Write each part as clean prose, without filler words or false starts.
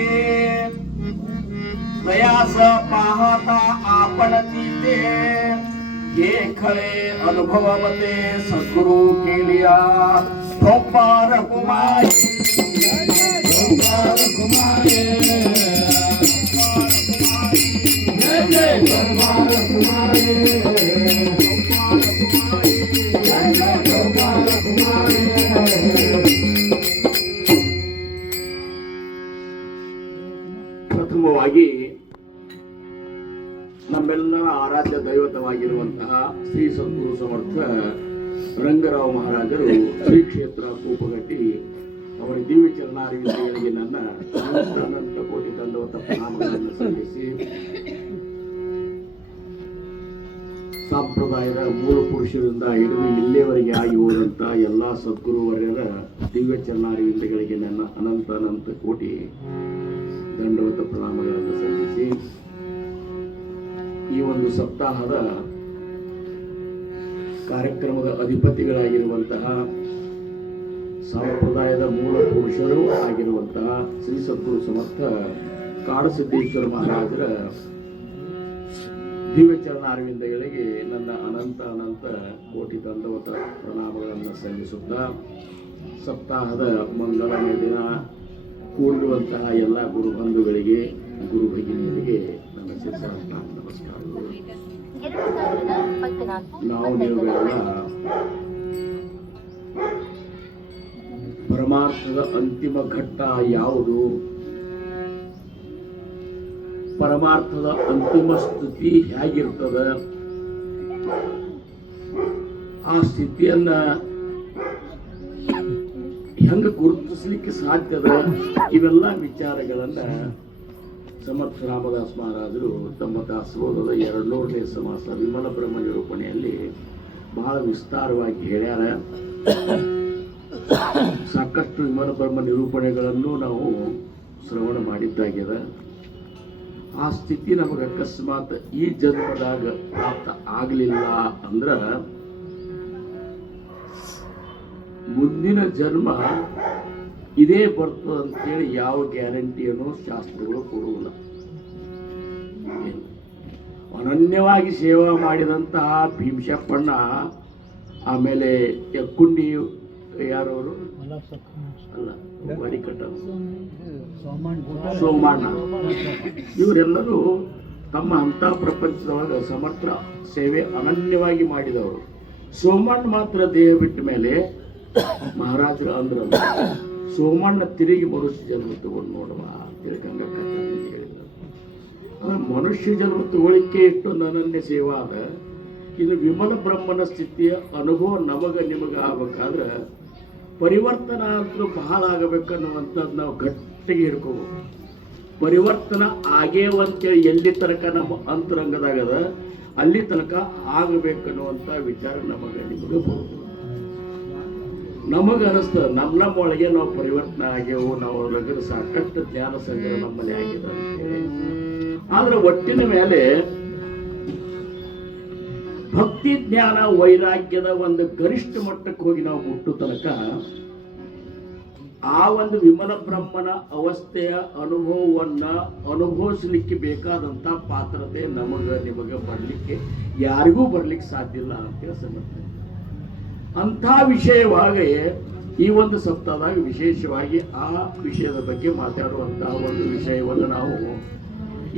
ते प्रयास पाहता आपण तिथे हे खरे अनुभवमते सद्गुरु केलिया ठोपार कुमारी ठोपार कुमारी जय जय ठोपार कुमारी जय जय ठोपार कुमारी ಪ್ರಥಮವಾಗಿ ನಮ್ಮೆಲ್ಲರ ಆರಾಧ್ಯ ದೈವತವಾಗಿರುವಂತಹ ಶ್ರೀ ಸದ್ಗುರು ಸಮರ್ಥ ರಂಗರಾವ್ ಮಹಾರಾಜರು ಶ್ರೀ ಕ್ಷೇತ್ರ ಕೂಪಗಟ್ಟಿ ಅವರ ದಿವ್ಯ ಚರಣಾರವಿಂದಗಳಿಗೆ ನನ್ನ ಅನಂತ ಕೋಟಿ ದಂಡವತ ಪ್ರಣಾಮಗಳನ್ನು ಸಲ್ಲಿಸಿ ಸಂಪ್ರದಾಯದ ಮೂಲ ಪುರುಷರಿಂದ ಹಿಡಿದು ಇಲ್ಲಿಯವರೆಗೆ ಆಗಿ ಹೋದಂಥ ಎಲ್ಲ ಸದ್ಗುರುವರ್ಯರ ದಿವ್ಯ ಚರಣಾರವಿಂದಗಳಿಗೆ ನನ್ನ ಅನಂತ ಕೋಟಿ ದಂಡವತ ಪ್ರಣಾಮಗಳನ್ನು ಸಲ್ಲಿಸಿ ಈ ಒಂದು ಸಪ್ತಾಹದ ಕಾರ್ಯಕ್ರಮದ ಅಧಿಪತಿಗಳಾಗಿರುವಂತಹ ಸಂಪ್ರದಾಯದ ಮೂಲ ಪುರುಷರು ಆಗಿರುವಂತಹ ಶ್ರೀ ಸದ್ಗುರು ಸಮರ್ಥ ಕಾಡಸಿದ್ದೇಶ್ವರ ಮಹಾರಾಜರ ದಿವ್ಯ ಚರಣಾರವಿಂದಗಳಿಗೆ ನನ್ನ ಅನಂತ ಕೋಟಿ ದಂಡವತ ಪ್ರಣಾಮಗಳನ್ನು ಸಲ್ಲಿಸುತ್ತಾ ಸಪ್ತಾಹದ ಮಂಗಳಮಯ ದಿನ ಕೂಡಿರುವಂತಹ ಎಲ್ಲ ಗುರು ಬಂಧುಗಳಿಗೆ ಗುರು ಭಗಿನಿಯರಿಗೆ ನನ್ನ ಶಿರಸಾಷ್ಟಾಂಗ ನಮಸ್ಕಾರಗಳು. ನಾವು ನೀವುಗಳೆಲ್ಲ ಪರಮಾರ್ಥದ ಅಂತಿಮ ಘಟ್ಟ ಯಾವುದು, ಪರಮಾರ್ಥದ ಅಂತಿಮ ಸ್ಥಿತಿ ಹೇಗಿರ್ತದ, ಆ ಸ್ಥಿತಿಯನ್ನ ಹೆಂಗ ಗುರುತಿಸ್ಲಿಕ್ಕೆ ಸಾಧ್ಯದ, ಇವೆಲ್ಲ ವಿಚಾರಗಳನ್ನ ಸಮರ್ಥ ರಾಮದಾಸ್ ಮಹಾರಾಜರು ತಮ್ಮ ದಾಸಬೋಧದ 200ನೇ ಸಮಾಸ ವಿಮಲ ಬ್ರಹ್ಮ ನಿರೂಪಣೆಯಲ್ಲಿ ಬಹಳ ವಿಸ್ತಾರವಾಗಿ ಹೇಳ್ಯಾರ. ಸಾಕಷ್ಟು ವಿಮಲ ಬ್ರಹ್ಮ ನಿರೂಪಣೆಗಳನ್ನು ನಾವು ಶ್ರವಣ ಮಾಡಿದ್ದಾಗ್ಯದ. ಆ ಸ್ಥಿತಿ ನಮಗೆ ಅಕಸ್ಮಾತ್ ಈ ಜನ್ಮದಾಗ ಪ್ರಾಪ್ತ ಆಗಲಿಲ್ಲ ಅಂದ್ರ ಮುಂದಿನ ಜನ್ಮ ಇದೇ ಬರ್ತದೆ ಅಂತೇಳಿ ಯಾವ ಗ್ಯಾರಂಟಿಯನ್ನು ಶಾಸ್ತ್ರಗಳು ಕೊಡುವುದಿಲ್ಲ. ಅನನ್ಯವಾಗಿ ಸೇವಾ ಮಾಡಿದಂತಹ ಭೀಮಶಪ್ಪಣ್ಣ, ಆಮೇಲೆ ಯಕ್ಕುಂಡಿ ಯಾರವರು ಅಲ್ಲ ವಾಡಿಕಟ್ಟ ಸೋಮಣ್ಣ, ಇವರೆಲ್ಲರೂ ತಮ್ಮ ಅಂತ ಪ್ರಪಂಚದೊಳಗೆ ಸಮರ್ಥ ಸೇವೆ ಅನನ್ಯವಾಗಿ ಮಾಡಿದವರು. ಸೋಮಣ್ಣ ಮಾತ್ರ ದೇಹ ಬಿಟ್ಟ ಮೇಲೆ ಮಹಾರಾಜರು ಅಂದ್ರಲ್ಲ, ಸೋಮಣ್ಣ ತಿರುಗಿ ಮನುಷ್ಯ ಜನ್ಮ ತಗೊಂಡು ನೋಡುವ ಅಂತೇಳಿ ಹೇಳಿದರು. ಅಂದ್ರೆ ಮನುಷ್ಯ ಜನ್ಮ ತಗೊಳಿಕೆ ಇಷ್ಟೊಂದು ಅನನ್ಯ ಸೇವಾ ಅದ. ಇನ್ನು ವಿಮಲ ಬ್ರಹ್ಮನ ಸ್ಥಿತಿಯ ಅನುಭವ ನಿಮಗೆ ಆಗ್ಬೇಕಾದ್ರೆ ಪರಿವರ್ತನ ಅಂತೂ ಬಹಳ ಆಗಬೇಕನ್ನುವಂಥದ್ದು ನಾವು ಗಟ್ಟಿಗೆ ಹಿಡ್ಕೋಬೇಕು. ಪರಿವರ್ತನ ಆಗೇವಂತೇಳಿ ಎಲ್ಲಿ ತನಕ ನಮ್ಮ ಅಂತರಂಗದಾಗದ ಅಲ್ಲಿ ತನಕ ಆಗಬೇಕನ್ನುವಂಥ ವಿಚಾರ ನಿಮಗೆ ಬರುವುದು. ನಮಗೆ ಅನಿಸ್ತದೆ ನಮ್ಮೊಳಗೆ ನಾವು ಪರಿವರ್ತನೆ ಆಗ್ಯವು, ನಾವು ಒಳಗೆ ಸಾಕಷ್ಟು ಜ್ಞಾನ ಸಂಗ್ರಹ ನಮ್ಮಲ್ಲಿ ಆಗಿದೆ ಅಂತೇಳಿ. ಆದ್ರೆ ಒಟ್ಟಿನ ಮೇಲೆ ಭಕ್ತಿ ಜ್ಞಾನ ವೈರಾಗ್ಯದ ಒಂದು ಗರಿಷ್ಠ ಮಟ್ಟಕ್ಕೆ ಹೋಗಿ ನಾವು ಮುಟ್ಟು ತನಕ ಆ ಒಂದು ವಿಮಲ ಬ್ರಹ್ಮನ ಅವಸ್ಥೆಯ ಅನುಭವವನ್ನ ಅನುಭವಿಸಲಿಕ್ಕೆ ಬೇಕಾದಂತ ಪಾತ್ರತೆ ನಿಮಗೆ ಬರ್ಲಿಕ್ಕೆ ಯಾರಿಗೂ ಬರ್ಲಿಕ್ಕೆ ಸಾಧ್ಯ ಇಲ್ಲ ಅಂತ ಸಂಗತಿ. ಅಂಥ ವಿಷಯವಾಗಿ ಈ ಒಂದು ಸಪ್ತಾಹದಾಗ ವಿಶೇಷವಾಗಿ ಆ ವಿಷಯದ ಬಗ್ಗೆ ಮಾತಾಡುವಂತಹ ಒಂದು ವಿಷಯವನ್ನು ನಾವು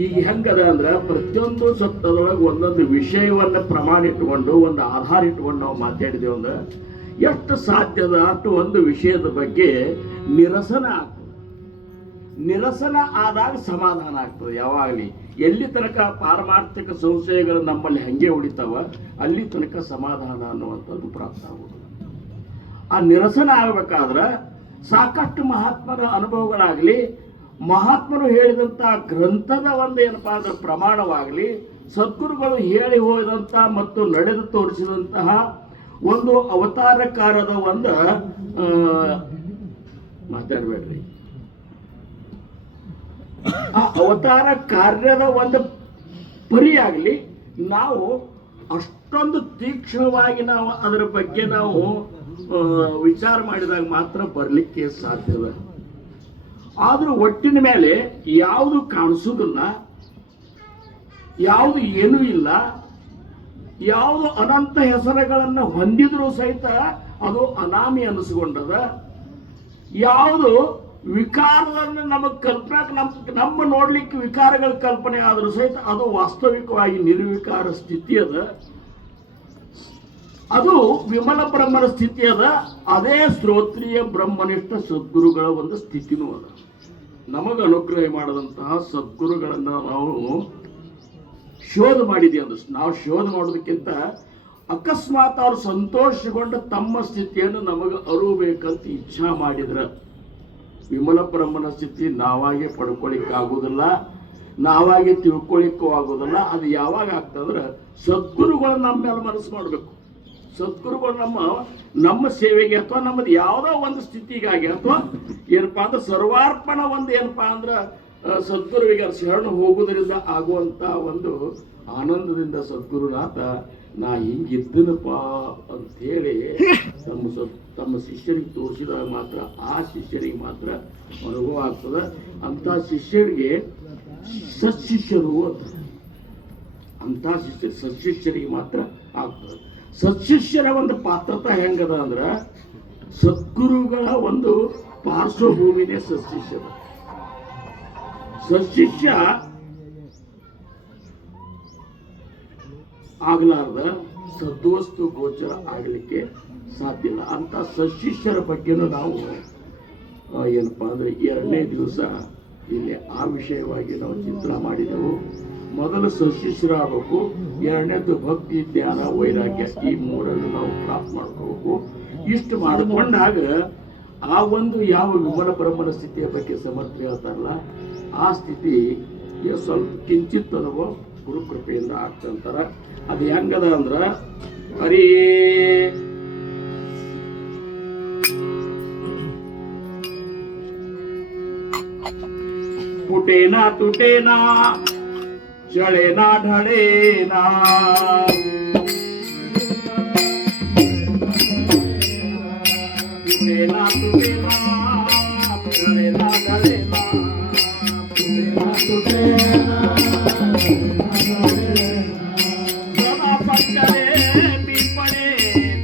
ಈಗ ಹೆಂಗದ ಅಂದ್ರೆ ಪ್ರತಿಯೊಂದು ಸಪ್ತಾಹದೊಳಗೆ ಒಂದೊಂದು ವಿಷಯವನ್ನ ಪ್ರಮಾಣ ಇಟ್ಟುಕೊಂಡು ಒಂದು ಆಧಾರ ಇಟ್ಕೊಂಡು ನಾವು ಮಾತಾಡಿದೇವು ಅಂದ್ರೆ ಎಷ್ಟು ಸಾಧ್ಯದ ಅಷ್ಟು ಒಂದು ವಿಷಯದ ಬಗ್ಗೆ ನಿರಸನ ಆಗ್ತದೆ. ನಿರಸನ ಆದಾಗ ಸಮಾಧಾನ ಆಗ್ತದೆ. ಯಾವಾಗಲಿ ಎಲ್ಲಿ ತನಕ ಪಾರಮಾರ್ಥಿಕ ಸಂಶಯಗಳು ನಮ್ಮಲ್ಲಿ ಹಂಗೆ ಉಳಿತಾವ ಅಲ್ಲಿ ತನಕ ಸಮಾಧಾನ ಅನ್ನುವಂಥದ್ದು ಪ್ರಾಪ್ತ ಆಗುವುದು. ಆ ನಿರಸನ ಆಗಬೇಕಾದ್ರೆ ಸಾಕಷ್ಟು ಮಹಾತ್ಮರ ಅನುಭವಗಳಾಗಲಿ, ಮಹಾತ್ಮರು ಹೇಳಿದಂಥ ಗ್ರಂಥದ ಒಂದು ಏನಪ್ಪಾ ಅಂದ್ರೆ ಪ್ರಮಾಣವಾಗಲಿ, ಸದ್ಗುರುಗಳು ಹೇಳಿ ಹೋದಂಥ ಮತ್ತು ನಡೆದು ತೋರಿಸಿದಂತಹ ಒಂದು ಅವತಾರಕಾರದ ಒಂದು ಮಾತಾಡಬೇಡ್ರಿ, ಆ ಅವತಾರ ಕಾರ್ಯದ ಒಂದು ಪರಿಯಾಗಲಿ ನಾವು ಅಷ್ಟೊಂದು ತೀಕ್ಷ್ಣವಾಗಿ ನಾವು ಅದರ ಬಗ್ಗೆ ನಾವು ವಿಚಾರ ಮಾಡಿದಾಗ ಮಾತ್ರ ಬರಲಿಕ್ಕೆ ಸಾಧ್ಯದ. ಆದ್ರೂ ಒಟ್ಟಿನ ಮೇಲೆ ಯಾವುದು ಕಾಣಿಸುವುದಿಲ್ಲ, ಯಾವುದು ಏನೂ ಇಲ್ಲ, ಯಾವುದು ಅನಂತ ಹೆಸರುಗಳನ್ನು ಹೊಂದಿದ್ರೂ ಸಹಿತ ಅದು ಅನಾಮಿ ಅನಿಸ್ಕೊಂಡದ. ಯಾವುದು ವಿಕಾರವನ್ನು ನಮಗೆ ಕಲ್ಪನೆ ನಮ್ಮ ನೋಡ್ಲಿಕ್ಕೆ ವಿಕಾರಗಳ ಕಲ್ಪನೆ ಆದರೂ ಸಹಿತ ಅದು ವಾಸ್ತವಿಕವಾಗಿ ನಿರ್ವಿಕಾರ ಸ್ಥಿತಿ ಅದ. ಅದು ವಿಮಲ ಬ್ರಹ್ಮನ ಸ್ಥಿತಿ ಅದ. ಅದೇ ಶ್ರೋತ್ರಿಯ ಬ್ರಹ್ಮನಿಷ್ಠ ಸದ್ಗುರುಗಳ ಒಂದು ಸ್ಥಿತಿನೂ ಅದ. ನಮಗೆ ಅನುಗ್ರಹ ಮಾಡದಂತಹ ಸದ್ಗುರುಗಳನ್ನು ನಾವು ಶೋಧ ಮಾಡಿದೀವಿ ಅಂದ್ರೆ, ನಾವು ಶೋಧ ಮಾಡೋದಕ್ಕಿಂತ ಅಕಸ್ಮಾತ್ ಅವ್ರು ಸಂತೋಷಗೊಂಡ ತಮ್ಮ ಸ್ಥಿತಿಯನ್ನು ನಮಗೆ ಅರಿಬೇಕಂತ ಇಚ್ಛಾ ಮಾಡಿದ್ರ ವಿಮಲ ಬ್ರಹ್ಮನ ಸ್ಥಿತಿ ನಾವಾಗೆ ಪಡ್ಕೊಳಿಕ್ಕಾಗೋದಿಲ್ಲ, ನಾವಾಗೆ ತಿಳ್ಕೊಳಿಕ್ಕೂ ಆಗೋದಿಲ್ಲ. ಅದು ಯಾವಾಗ ಆಗ್ತದಂದ್ರೆ ಸದ್ಗುರುಗಳು ನಮ್ಮ ಮೇಲೆ ಮನಸ್ಸು ಮಾಡಬೇಕು. ಸದ್ಗುರುಗಳು ನಮ್ಮ ಸೇವೆಗೆ ಅಥವಾ ನಮ್ಮದು ಯಾವುದೋ ಒಂದು ಸ್ಥಿತಿಗಾಗಿ ಅಥವಾ ಏನಪ್ಪಾ ಅಂದ್ರೆ ಸರ್ವಾರ್ಪಣ ಒಂದು ಏನಪ್ಪಾ ಅಂದ್ರೆ ಸದ್ಗುರುವಿಗೆ ಶರಣ ಹೋಗುವುದರಿಂದ ಆಗುವಂತ ಒಂದು ಆನಂದದಿಂದ ಸದ್ಗುರುನಾಥ ನಾ ಹಿಂಗಿದ್ದನಪ್ಪ ಅಂತೇಳಿ ತಮ್ಮ ಶಿಷ್ಯರಿಗೆ ತೋರಿಸಿದಾಗ ಮಾತ್ರ ಆ ಶಿಷ್ಯರಿಗೆ ಮಾತ್ರ ಅನುಭವ ಆಗ್ತದೆ. ಅಂತ ಶಿಷ್ಯರಿಗೆ ಸತ್ಶಿಷ್ಯರು ಅಂತ ಸತ್ಶಿಷ್ಯರಿಗೆ ಮಾತ್ರ ಆಗ್ತದೆ. ಸತ್ಶಿಷ್ಯರ ಒಂದು ಪಾತ್ರತೆ ಹೆಂಗದ ಅಂದ್ರೆ ಸದ್ಗುರುಗಳ ಒಂದು ಪಾರ್ಶ್ವಭೂಮಿನೇ ಸತ್ಶಿಷ್ಯದ. ಸತ್ಶಿಷ್ಯ ಆಗ್ಲಾರ್ದ ಸದ್ವಸ್ತು ಗೋಚರ ಆಗಲಿಕ್ಕೆ ಸಾಧ್ಯ ಇಲ್ಲ. ಅಂತ ಸತ್ಶಿಷ್ಯರ ಬಗ್ಗೆನೂ ನಾವು ಏನಪ್ಪಾ ಅಂದ್ರೆ 2ನೇ ದಿವಸ ಇಲ್ಲಿ ಆ ವಿಷಯವಾಗಿ ನಾವು ಚಿಂತನೆ ಮಾಡಿದೆವು. ಮೊದಲು ಸತ್ಶಿಷ್ಯರಾಗಬೇಕು, 2ನೇದು ಭಕ್ತಿ ಧ್ಯಾನ ವೈರಾಗ್ಯ, ಈ 3 ನಾವು ಪ್ರಾಪ್ತ ಮಾಡ್ಕೋಬೇಕು. ಇಷ್ಟು ಮಾಡಿಕೊಂಡಾಗ ಆ ಒಂದು ಯಾವ ವಿಮಲ ಬ್ರಹ್ಮನ ಸ್ಥಿತಿಯ ಬಗ್ಗೆ ಸಮರ್ಥ ಹೇಳ್ತಾರಲ್ಲ ಆ ಸ್ಥಿತಿ ಸ್ವಲ್ಪ ಕಿಂಚಿತ್ ಅನುಭವ ಗುರುಕೃಪೆಯಿಂದ ಆಗ್ತಂತಾರ. ಅದು ಹೆಂಗದ ಅಂದ್ರ ಬರೀ फुटेना तुटेना चढ़ेना ढड़ेना फुटेना तुटेना चढ़ेना ढड़ेना फुटेना तुटेना सदा पंचरे पीपले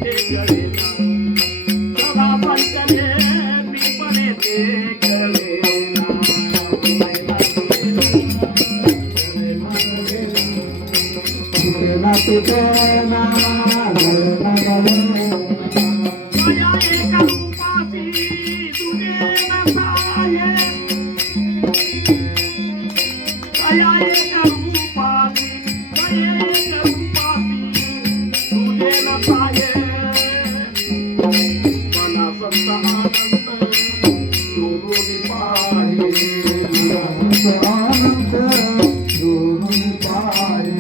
ते चढ़ेना सदा पंचरे पीपले ते चढ़ेना तुटेना गया एक रूपासी तुझे न पाए, गया एक रूपासी तुझे न पाए, मना संत आनंद दोनों निपाए, आनंद दोनों निपाए.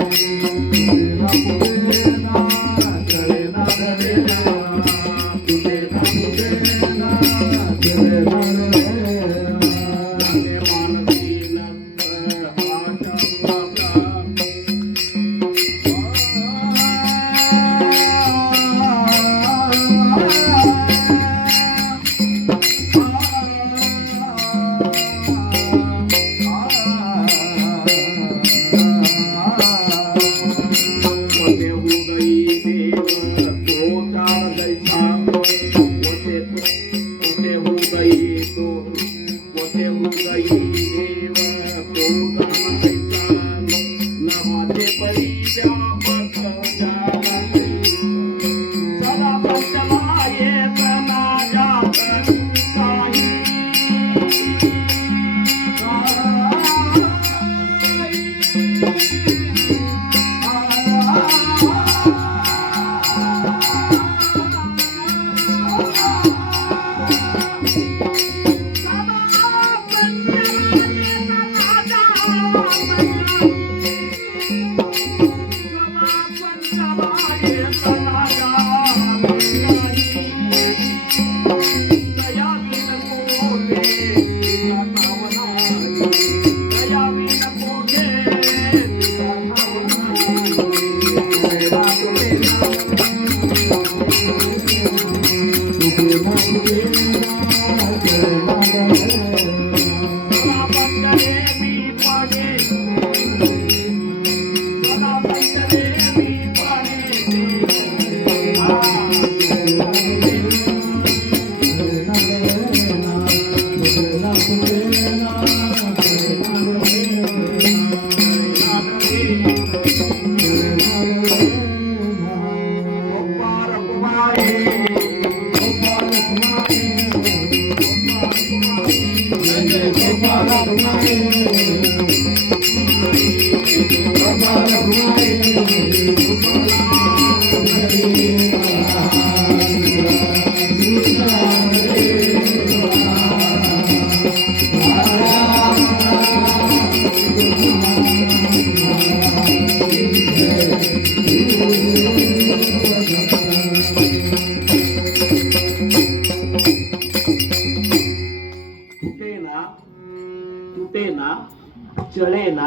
ಚಳೇನ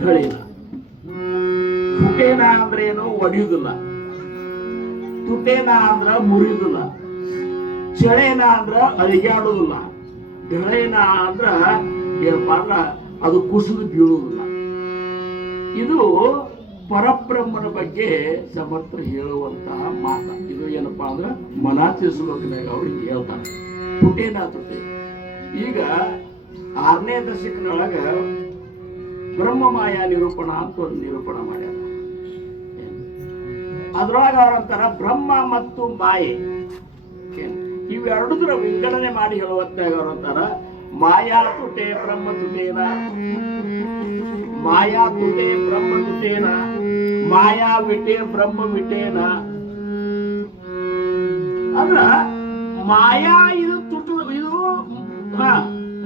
ಢಳೇನ. ತುಟೇನ ಅಂದ್ರೆ ಏನು? ಒಡೆಯುದಿಲ್ಲ. ತುಟೇನ ಅಂದ್ರ ಮುರಿಯುದಿಲ್ಲ. ಚಳೇನ ಅಂದ್ರ ಅಳಿಗಾಡುದಿಲ್ಲ. ಢಳೇನ ಅಂದ್ರ ಏನಪ್ಪಾ ಅಂದ್ರ ಅದು ಕುಸಿದು ಬೀಳುವುದಿಲ್ಲ. ಇದು ಪರಬ್ರಹ್ಮನ ಬಗ್ಗೆ ಸಮರ್ಥರು ಹೇಳುವಂತಹ ಮಾತ. ಇದು ಏನಪ್ಪಾ ಅಂದ್ರ ಮನಾತಿ ಶ್ಲೋಕನಾಗ ಅವ್ರಿಗೆ ಹೇಳ್ತಾರೆ ತುಟೇನ ತುಟೆ. ಈಗ 6ನೇ ದಶಕನೊಳಗ ಬ್ರಹ್ಮ ಮಾಯಾ ನಿರೂಪಣ ಅಂತ ಒಂದು ನಿರೂಪಣ ಮಾಡ್ಯಾರ. ಅದ್ರೊಳಗ ಅವ್ರಂತಾರ ಬ್ರಹ್ಮ ಮತ್ತು ಮಾಯೆ ಇವೆರಡರ ವಿಂಗಡಣೆ ಮಾಡಿ ಹೇಳುವಂತಾಗ ಅವ್ರಂತಾರ ಮಾಯಾ ತುಟೆ ಬ್ರಹ್ಮ ತುಟೇನ, ಮಾಯಾ ತುಟೆ ಬ್ರಹ್ಮ ತುಟೇನ, ಮಾಯಾ ವಿಟೆ ಬ್ರಹ್ಮ ವಿಟೇನ. ಅಂದ್ರ ಮಾಯಾ ಇದು ತುಟು, ಇದು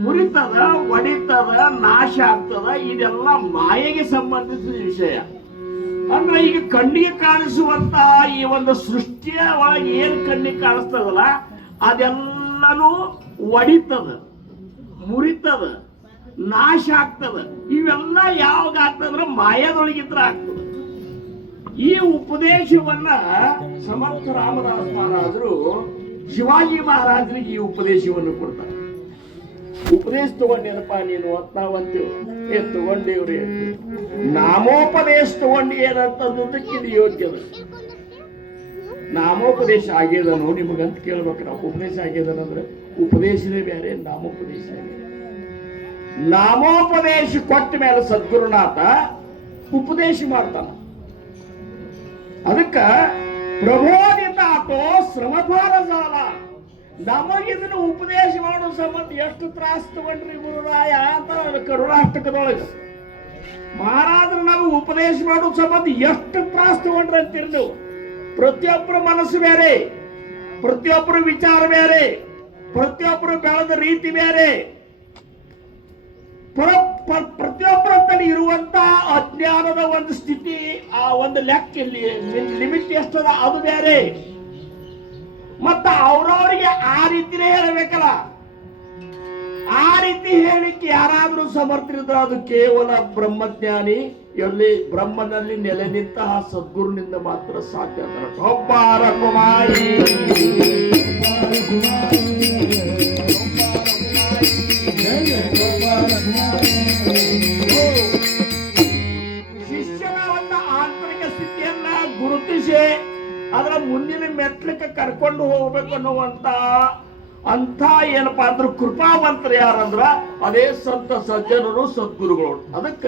ಮುರಿತದ, ಒಡಿತದ, ನಾಶ ಆಗ್ತದ. ಇದೆಲ್ಲ ಮಾಯೆಗೆ ಸಂಬಂಧಿಸಿದ ವಿಷಯ. ಅಂದ್ರೆ ಈಗ ಕಣ್ಣಿಗೆ ಕಾಣಿಸುವಂತ ಈ ಒಂದು ಸೃಷ್ಟಿಯ ಒಳಗೆ ಏನ್ ಕಣ್ಣಿಗೆ ಕಾಣಿಸ್ತದಲ್ಲ ಅದೆಲ್ಲನೂ ಒಡಿತದ, ಮುರಿತದ, ನಾಶ ಆಗ್ತದ. ಇವೆಲ್ಲ ಯಾವಾಗ ಆಗ್ತದಂದ್ರೆ ಮಾಯದೊಳಗಿದ್ರ ಆಗ್ತದ. ಈ ಉಪದೇಶವನ್ನ ಸಮರ್ಥ ರಾಮದಾಸ್ ಮಹಾರಾಜರು ಶಿವಾಜಿ ಮಹಾರಾಜರಿಗೆ ಈ ಉಪದೇಶವನ್ನು ಕೊಡ್ತಾರೆ. ಉಪದೇಶ ತಗೊಂಡೇನಪ್ಪ ನೀನು ನಾವಂತೀವಿ ತಗೊಂಡೇವ್ರಿ. ನಾಮೋಪದೇಶ ತಗೊಂಡು ಏನಂತಂದಕ್ಕೆ ಇದು ಯೋಗ್ಯದ. ನಾಮೋಪದೇಶ ಆಗ್ಯದನು ನಿಮಗಂತ ಕೇಳ್ಬೇಕು ನಾವು. ಉಪದೇಶ ಆಗ್ಯದನಂದ್ರೆ ಉಪದೇಶನೇ ಬೇರೆ, ನಾಮೋಪದೇಶ ಬೇರೆ. ನಾಮೋಪದೇಶ ಕೊಟ್ಟ ಮೇಲೆ ಸದ್ಗುರುನಾಥ ಉಪದೇಶ ಮಾಡ್ತಾನ. ಅದಕ್ಕ ಪ್ರಬೋಧಿತ ಆತೋ ಶ್ರಮಭಾರ ಜಾಲ. ನಮಗಿದನ್ನು ಉಪದೇಶ ಮಾಡೋ ಸಂಬಂಧ ಎಷ್ಟು ತ್ರಾಸ ತಗೊಂಡ್ರಿ ಗುರುರಾಯ ಅಂತ ಕರುಣಾಷ್ಟಕದೊಳಗೆ ಮಹಾರಾಜರು ನಮಗೆ ಉಪದೇಶ ಮಾಡೋ ಸಂಬಂಧ ಎಷ್ಟು ತ್ರಾಸ ತಗೊಂಡ್ರಿ ಅಂತೀರಿ ನೀವು. ಪ್ರತಿಯೊಬ್ಬರ ಮನಸ್ಸು ಬೇರೆ, ಪ್ರತಿಯೊಬ್ಬರ ವಿಚಾರ ಬೇರೆ, ಪ್ರತಿಯೊಬ್ಬರು ಬೆಳೆದ ರೀತಿ ಬೇರೆ, ಪ್ರತಿಯೊಬ್ಬರಲ್ಲಿ ಇರುವಂತ ಅಜ್ಞಾನದ ಒಂದು ಸ್ಥಿತಿ, ಆ ಒಂದು ಲೆಕ್ಕ ಲಿಮಿಟ್ ಎಷ್ಟದ ಅದು ಬೇರೆ. ಮತ್ತ ಅವ್ರವ್ರಿಗೆ ಆ ರೀತಿನೇ ಹೇಳಬೇಕಲ್ಲ. ಆ ರೀತಿ ಹೇಳಿಕ್ಕೆ ಯಾರಾದ್ರೂ ಸಮರ್ಥರಿದ್ರೆ ಅದು ಕೇವಲ ಬ್ರಹ್ಮಜ್ಞಾನಿ, ಎಲ್ಲಿ ಬ್ರಹ್ಮನಲ್ಲಿ ನೆಲೆ ನಿಂತಹ ಸದ್ಗುರುನಿಂದ ಮಾತ್ರ ಸಾಧ್ಯ. ಒಬ್ಬಾರ ಕುಮಾರಿ ಶಿಷ್ಯನ ಒಂದು ಆಂತರಿಕ ಸ್ಥಿತಿಯನ್ನ ಗುರುತಿಸಿ ಅದರ ಮುಂದಿನ ಮೆಟ್ಲಕ್ಕೆ ಕರ್ಕೊಂಡು ಹೋಗ್ಬೇಕು ಅನ್ನುವಂತ ಅಂತ ಏನಪ್ಪಾ ಅಂದ್ರೆ ಕೃಪಾವಂತರು ಯಾರಂದ್ರ ಅದೇ ಸಂತ ಸಜ್ಜನರು, ಸದ್ಗುರುಗಳು. ಅದಕ್ಕ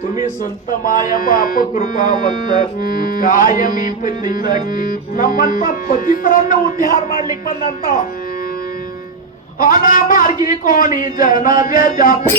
ತುಮಿ ಸಂತ ಮಾಯ ಬಾಪ ಕೃಪಾವಂತ ಕಾಯಮಿ ಪತಿತ. ನಮ್ಮಂತ ಪತಿತರನ್ನ ಉದ್ಧಾರ ಮಾಡ್ಲಿಕ್ಕೆ ಬಂದಂತ ಆನಾ ಮಾರ್ಗಿ ಕೋಣಿ ಜನಗೆ ಜಾತಿ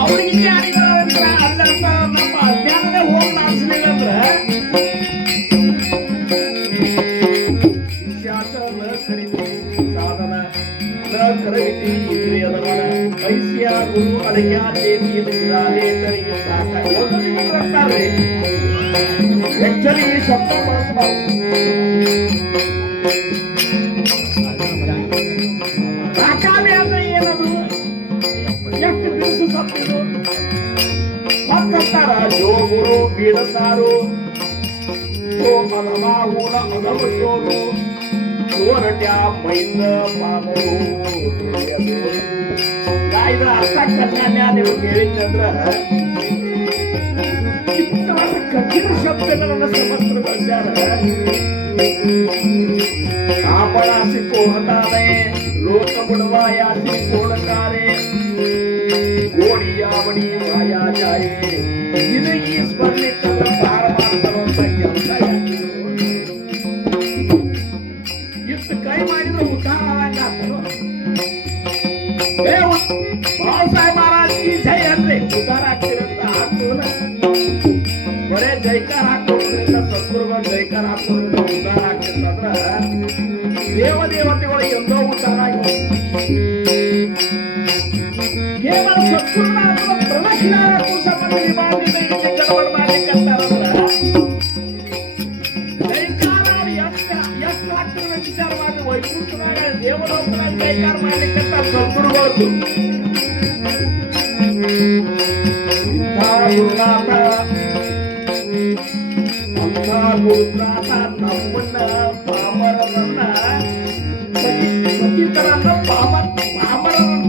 ಅವ್ರಿಗೆ ಜ್ಞಾನಿಗಳ ಅಲ್ಲಂತ ನಮ್ಮ ಅಜ್ಞಾನದೇ ಹೋಗಿ ನಾಶಲಿಲ್ಲ ಅಂದ್ರೆ ಸಾಧನ ಕರವಿತಿ ಇಂದ್ರಿಯದವನ ಐಸಿಯ ಗುರು ಅಡಗ್ಯ ದೇವಿಯರಿಗೆ ಸಾಕಾಗಿ ಆಕ್ಚುಲಿ ಶಬ್ದ ಬಳಸಬಾರ್ದು. ಸಾಕಾಲಿ ಅಂದ್ರೆ ಏನದು? ಎಷ್ಟು ದಿವಸ ಸತ್ತಿದ್ರು ಮತ್ತಂತಾರ ಜೋಗುರು ಬೀಡಸಾರು ಅನಮಾಹೂಲ ಅನವಶೋರು ಸೋರಟ್ಯ ಮೈಂದ ಪಾಮರು ಇದ್ರ ಅರ್ಥ ಕಲ್ಯಾಣ ನಿಮ್ಗೆ ಹೇಳಿದ್ದಂದ್ರ ಕಠಿಣ ಶಬ್ದಗಳನ್ನ ಸಮಸ್ತ್ರಗೊಳಿಸ್ಯಾರ ಕಾಪಣಾಸಿ ಕೋಹತಾನೆ ಲೋಕ ಮುಡವಾಯಾಸಿ ಕೋಳಕಾರೆ ಗೋಡಿಯಾವಣಿ ಮಾಯಾ ಜಾಯೆ ಇದು ಈ ಸ್ಪರ್ಧಿಕರ ಪಾರ ಮಾಡ್ತಾರಂತ ಕೆಲಸ ಇಷ್ಟು ಕೈ ಮಾಡಿದ್ರೆ ಉದಾಹರಣೆ ಬಾಬಾ ಸಾಹೇಬ್ ಮಹಾರಾಜ್ ಈ ಜೈ ಅನ್ರಿ ಉದ್ದಾರ ಆಗ್ತಿರಂತ ಆಗ್ತದ ಬರೇ ಜೈಕಾರ ಹಾಕೋದ್ರಿಂದ ಸದ್ಗುರುಗಳು ಜೈಕಾರ ಹಾಕೋದ್ರಿಂದ ಉದ್ದಾರ ಆಗ್ತಿರ್ತಂದ್ರ ದೇವದೇವತೆಗಳು ಎಂದೋ ಉದ್ದಾರ ಆಗಿ ಕೇವಲ ಸದ್ಗುರುನಾಥ ಪ್ರದಕ್ಷಿಣಾ ಸಂಬಂಧ ವಿಭಾಗದಿಂದ ಇಲ್ಲಿ ಗಡಬಡ ಮಾಡ್ಲಿಕ್ಕೆ ಅಂತಾರಂದ್ರ ಜೈಕಾರ ಎಷ್ಟು ಆಗ್ತದೆ ವಿಚಾರ ಮಾಡಿ ವೈಕುಂಠನಾಗ ದೇವಲೋಕನಾಗ ಜೈಕಾರ ಮಾಡ್ಲಿಕ್ಕೆ ಅಂತ ಸದ್ಗುರುಗಳು ಗುರುನಾಥ ಅಂತ ಗುರುನಾಥ ನಮ್ಮನ್ನ ಪಾಮರರನ್ನ ಪತಿತರನ್ನ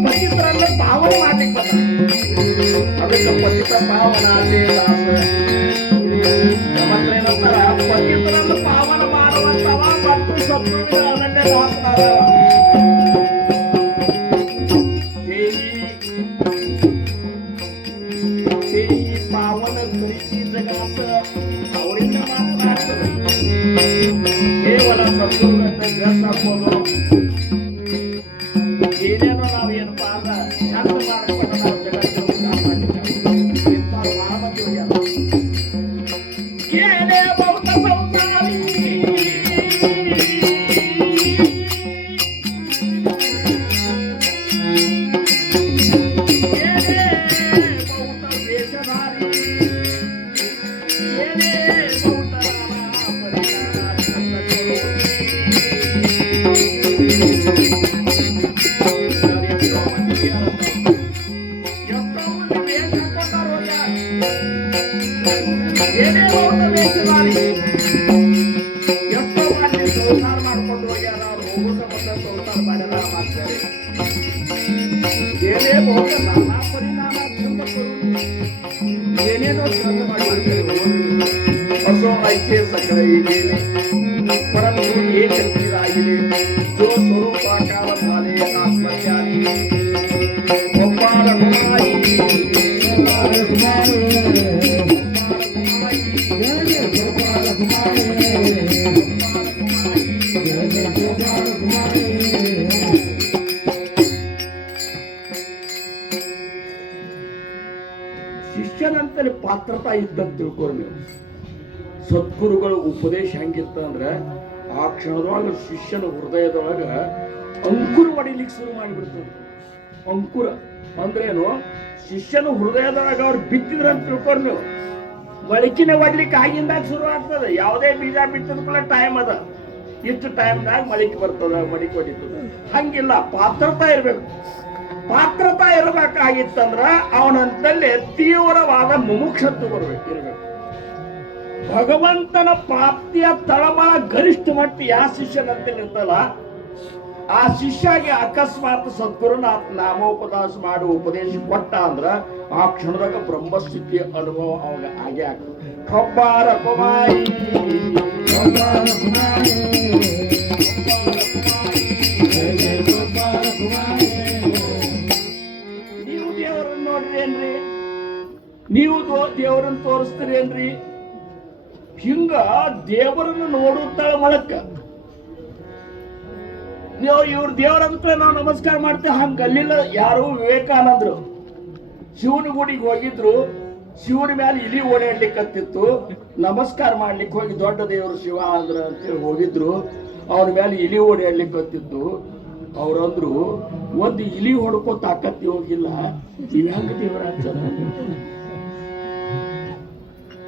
ಪತಿತರನ್ನ ಪಾವನ ಮಾಡ್ಲಿಕ್ಕೆ ಬಂದ ಅದಕ್ಕೆ ಪತಿತ ಪಾವನಾತೆ ದಾಸ ಏನಂತಾರ ಪತಿತರನ್ನ ಪಾವನ ಮಾಡುವಂತವ ಮತ್ತು ಸದ್ಗುರುಗಳ ಅನನ್ಯ ದಾಸನಾದ ಪಾವನ ಕೃಷಿ ಜಗತ್ತ ಅವರಿಂದ ಮಾತ್ರ ಆಗ್ತದೆ ಕೇವಲ ಸದ್ಗುರುಗಳಂತ ಡ್ರೆಸ್ ಹಾಕೋದು ಏನೇನೋ ನಾವು ಏನಪ್ಪಾ ಅಂದ್ರ ಚಂದ ಮಾಡ್ಕೊಂಡು ನಾವು ಜಗತ್ತಿನ ಉದ್ಧಾರ ಮಾಡ್ಲಿಕ್ಕೆ ಇಂಥ ಮಹಾಮತಿ ಏನೇ ಬೌದ್ಧ ಸಂಸಾರಿ ಎಷ್ಟೋ ಮಾಡಿ ಸಂಸಾರ ಮಾಡ್ಕೊಂಡು ಹೋಗ್ಯಾರ ಹೋಗೋ ಸಂಬಂಧ ಸಂಸಾರ ಮಾಡ್ಯಾರ ಮಾಡ್ತಾರೆ ಏನೇ ಬಹುತ ನಾನಾ ಪರಿಣಾಮ ಚಂದ ಏನೇನೋ ಚಂದ ಮಾಡಿರ್ತಾರೆ ಹೊಸೋ ಐಸೆ ಸಕಲ ಹೀಗೇನೆ ಪರಂತು ಏಕಂತಿರಾಗಿದೆ ಜೋ ಸ್ವರೂಪ ಕಾಲ ಸಾಲೆ ಆತ್ಮಜ್ಞಾನಿ ಒಬ್ಬಾರ ಗುಮಾಯಿ ಶಿಷ್ಯನಂತಲ್ಲಿ ಪಾತ್ರತಾ ಇದ್ದಂತ ತಿಳ್ಕೊರಿ ನೀವು ಸದ್ಗುರುಗಳ ಉಪದೇಶ ಹೆಂಗಿತ್ತ ಅಂದ್ರೆ ಆ ಕ್ಷಣದೊಳಗ ಶಿಷ್ಯನ ಹೃದಯದೊಳಗ ಅಂಕುರ ಹೊಡಿಲಿಕ್ಕೆ ಶುರು ಮಾಡಿಬಿಡ್ತದೆ ಅಂಕುರ ಅಂದ್ರೇನು ಶಿಷ್ಯನ ಹೃದಯದೊಳಗ ಅವ್ರು ಬಿತ್ತಿದ್ರಂತ ತಿಳ್ಕೊರಿ ನೀವು ಮೊಳಕಿನ ಹೊಡ್ಲಿಕ್ಕೆ ಆಗಿಂದಾಗ ಶುರು ಆಗ್ತದೆ ಯಾವುದೇ ಬೀಜ ಬಿತ್ತಿದ ಟೈಮ್ ಅದ ಇಷ್ಟು ಟೈಮ್ದಾಗ ಮೊಳಕೆ ಬರ್ತದ ಮೊಳಕೆ ಹೊಡಿತದ ಹಂಗಿಲ್ಲ ಪಾತ್ರತಾ ಇರ್ಬೇಕು ಪಾತ್ರತಾ ಇರಬೇಕಾಗಿತ್ತಂದ್ರ ಅವನಂತಲ್ಲಿ ತೀವ್ರವಾದ ಮುಮುಕ್ಷತ್ವ ಇರಬೇಕು ಭಗವಂತನ ಪ್ರಾಪ್ತಿಯ ತಳಮಾಳ ಗರಿಷ್ಠ ಮಟ್ಟ ಯಾವ ಶಿಷ್ಯನಂತಲ್ಲಿ ಇರ್ತಲ್ಲ ಆ ಶಿಷ್ಯಗೆ ಅಕಸ್ಮಾತ್ ಸದ್ಗುರುನಾಥ ನಾಮೋಪದೇಶ ಮಾಡಿ ಉಪದೇಶ ಕೊಟ್ಟ ಅಂದ್ರ ಆ ಕ್ಷಣದಾಗ ಬ್ರಹ್ಮಸ್ಥಿತಿಯ ಅನುಭವ ಅವಾಗ ಆಗೇ ಆಗ್ತದೆ ಕಬ್ಬಾರ ಕುಮಾರಿ ನೀವು ದೇವರನ್ನ ನೋಡ್ರಿ ನೀವು ದೇವರನ್ನ ತೋರಿಸ್ತೀರೇನ್ರಿ ಹಿಂಗ ದೇವರನ್ನು ನೋಡುತ್ತಾಳ ಮೊಳಕ ನೀವು ಇವ್ರ ದೇವರ ಅಂದ್ಕೂಡ ನಾವು ನಮಸ್ಕಾರ ಮಾಡ್ತೇವೆ ಹಂಗ ಅಲ್ಲಿಲ್ಲ ಯಾರು ವಿವೇಕಾನಂದರು ಶಿವನ ಗುಡಿಗೆ ಹೋಗಿದ್ರು ಶಿವನ ಮೇಲೆ ಇಲಿ ಓಡಾಡ್ಲಿಕ್ಕತ್ತಿತ್ತು ನಮಸ್ಕಾರ ಮಾಡ್ಲಿಕ್ಕೆ ಹೋಗಿ ದೊಡ್ಡ ದೇವರು ಶಿವ ಅಂದ್ರ ಅಂತೇಳಿ ಹೋಗಿದ್ರು ಅವ್ರ ಮೇಲೆ ಇಲಿ ಓಡಾಡ್ಲಿಕ್ಕತ್ತಿತ್ತು ಅವ್ರಂದ್ರು ಒಂದು ಇಲಿ ಹೊಡ್ಕೋ ತಾಕತ್ತಿ ಹೋಗಿಲ್ಲ ಇವ್ ಹೆಂಗ ದೇವರ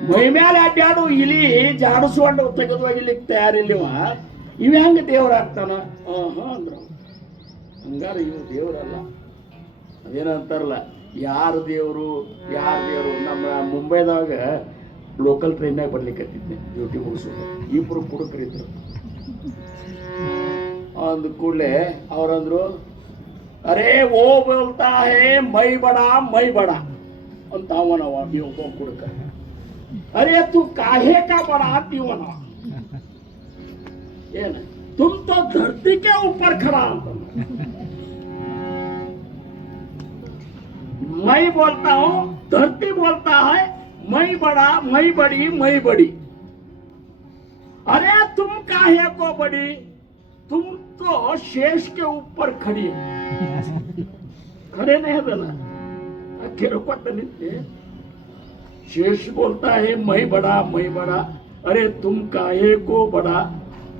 ಮೈ ಮೇಲೆ ಅಡ್ಡಾಡು ಇಲಿ ಜಾಡಿಸ್ಕೊಂಡು ತೆಗೆದು ಹೋಗಿಲಿಕ್ಕೆ ತಯಾರಿಲ್ಲಿವ ಇವ ಹೆಂಗ ದೇವರಾಗ್ತಾನ ಅಂದ್ರ ಹಂಗಾರ ಇವ್ ದೇವರಲ್ಲ ಅದೇನಂತಾರಲ್ಲ ಯಾರ ದೇವರು ನಮ್ಮ ಮುಂಬೈದಾಗ ಲೋಕಲ್ ಟ್ರೈನ್ನಾಗ ಬರ್ಲಿಕ್ಕೆ ಡ್ಯೂಟಿ ಮುಗಿಸೋದು ಇಬ್ರು ಕುಡುಕರಿದ್ರು. ಅಂದ ಕೂಡಲೇ ಅವ್ರಂದ್ರು, ಅರೇ ಓ ಬೋಲ್ತಾ ಹೇ ಮೈ ಬಡ ಅಂತ ಅವನವ ಒಬ್ಬ ಕುಡುಕ. ಅರೇ ತು ಕಾಹೆ ಕಾ ಬಡ ಅಂತೀವನ, ಏನ तुम तो धरती के ऊपर खड़ा ಅಂತ. मैं बोलता हूं, धरती बोलता है मैं बड़ा, मैं बड़ी. अरे तुम काहे को बड़ी, तुम तो शेष के ऊपर खड़ी. खड़े नहीं है ना, शेष बोलता है मैं बड़ा. अरे तुम काहे को बड़ा,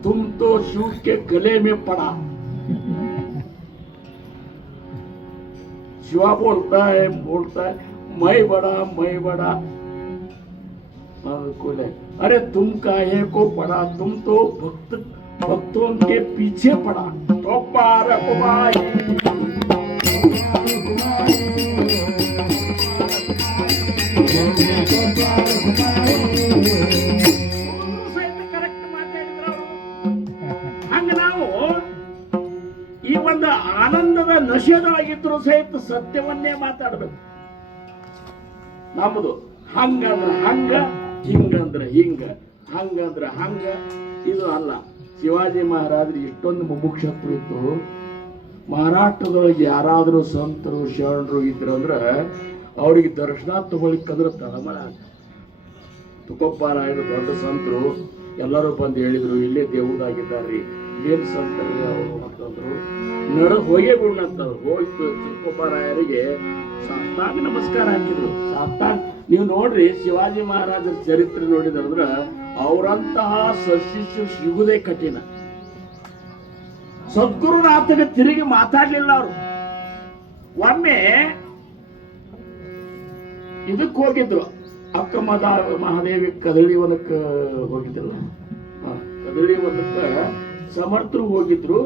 तुम तो शिव के गले में पड़ा. शिवा बोलता है मैं बड़ा. अरे तुम काहे को पड़ा, तुम तो भक्तों के पीछे पड़ा. तो पारक भाई ಈ ಒಂದು ಆನಂದದ ನಶೆದೊಳಗಿದ್ರು ಸಹಿತ ಸತ್ಯವನ್ನೇ ಮಾತಾಡ್ಬೇಕು. ನಮ್ಮದು ಹಂಗಂದ್ರೆ ಹಂಗ, ಹಿಂಗಂದ್ರೆ ಹಿಂಗ, ಹಂಗಂದ್ರೆ ಹಂಗ. ಇದು ಅಲ್ಲ. ಶಿವಾಜಿ ಮಹಾರಾಜರಿಗೆ ಇಷ್ಟೊಂದು ಮುಮುಕ್ಷತ್ವ ಇತ್ತು. ಮಹಾರಾಷ್ಟ್ರದೊಳಗೆ ಯಾರಾದರೂ ಸಂತರು ಶರಣರು ಇದ್ರು ಅಂದ್ರೆ ಅವ್ರಿಗೆ ದರ್ಶನ ತಗೊಳ್ಳಿಕ್ಕಂದ್ರೆ ತಳಮಳ. ತುಕೋಬಾರಾಯರು ದೊಡ್ಡ ಸಂತರು ಎಲ್ಲರೂ ಬಂದು ಹೇಳಿದ್ರು, ಇಲ್ಲೇ ದೇವರಾಗಿದ್ದಾರ್ರಿ, ಏನ್ ಸಂತರ್ರಿ ಅವರು ಅಂತಂದ್ರು. ಹೋಗೇ ಬಿಡಂತವ್ರು. ಹೋಯ್ತು ತುಕೋಬಾರಾಯರಿಗೆ ಸಾಷ್ಟಾಂಗ ನಮಸ್ಕಾರ ಹಾಕಿದ್ರು. ನೀವು ನೋಡ್ರಿ, ಶಿವಾಜಿ ಮಹಾರಾಜರ ಚರಿತ್ರೆ ನೋಡಿದ್ರಂದ್ರ ಅವರಂತಹ ಸಶಿಷ್ಯ ಸಿಗುವುದೇ ಕಠಿಣ. ಸದ್ಗುರುನಾಥಗೆ ತಿರುಗಿ ಮಾತಾಡ್ಲಿಲ್ಲ ಅವರು. ಒಮ್ಮೆ ಇದಕ್ಕೆ ಹೋಗಿದ್ರು, ಅಕ್ಕ ಮಹಾದೇವಿ ಕದಳಿ ವನಕ್ಕೆ ಹೋಗಿದ್ರಲ್ಲ, ಕದಳಿ ವನಕ್ಕ ಸಮರ್ಥರು ಹೋಗಿದ್ರು,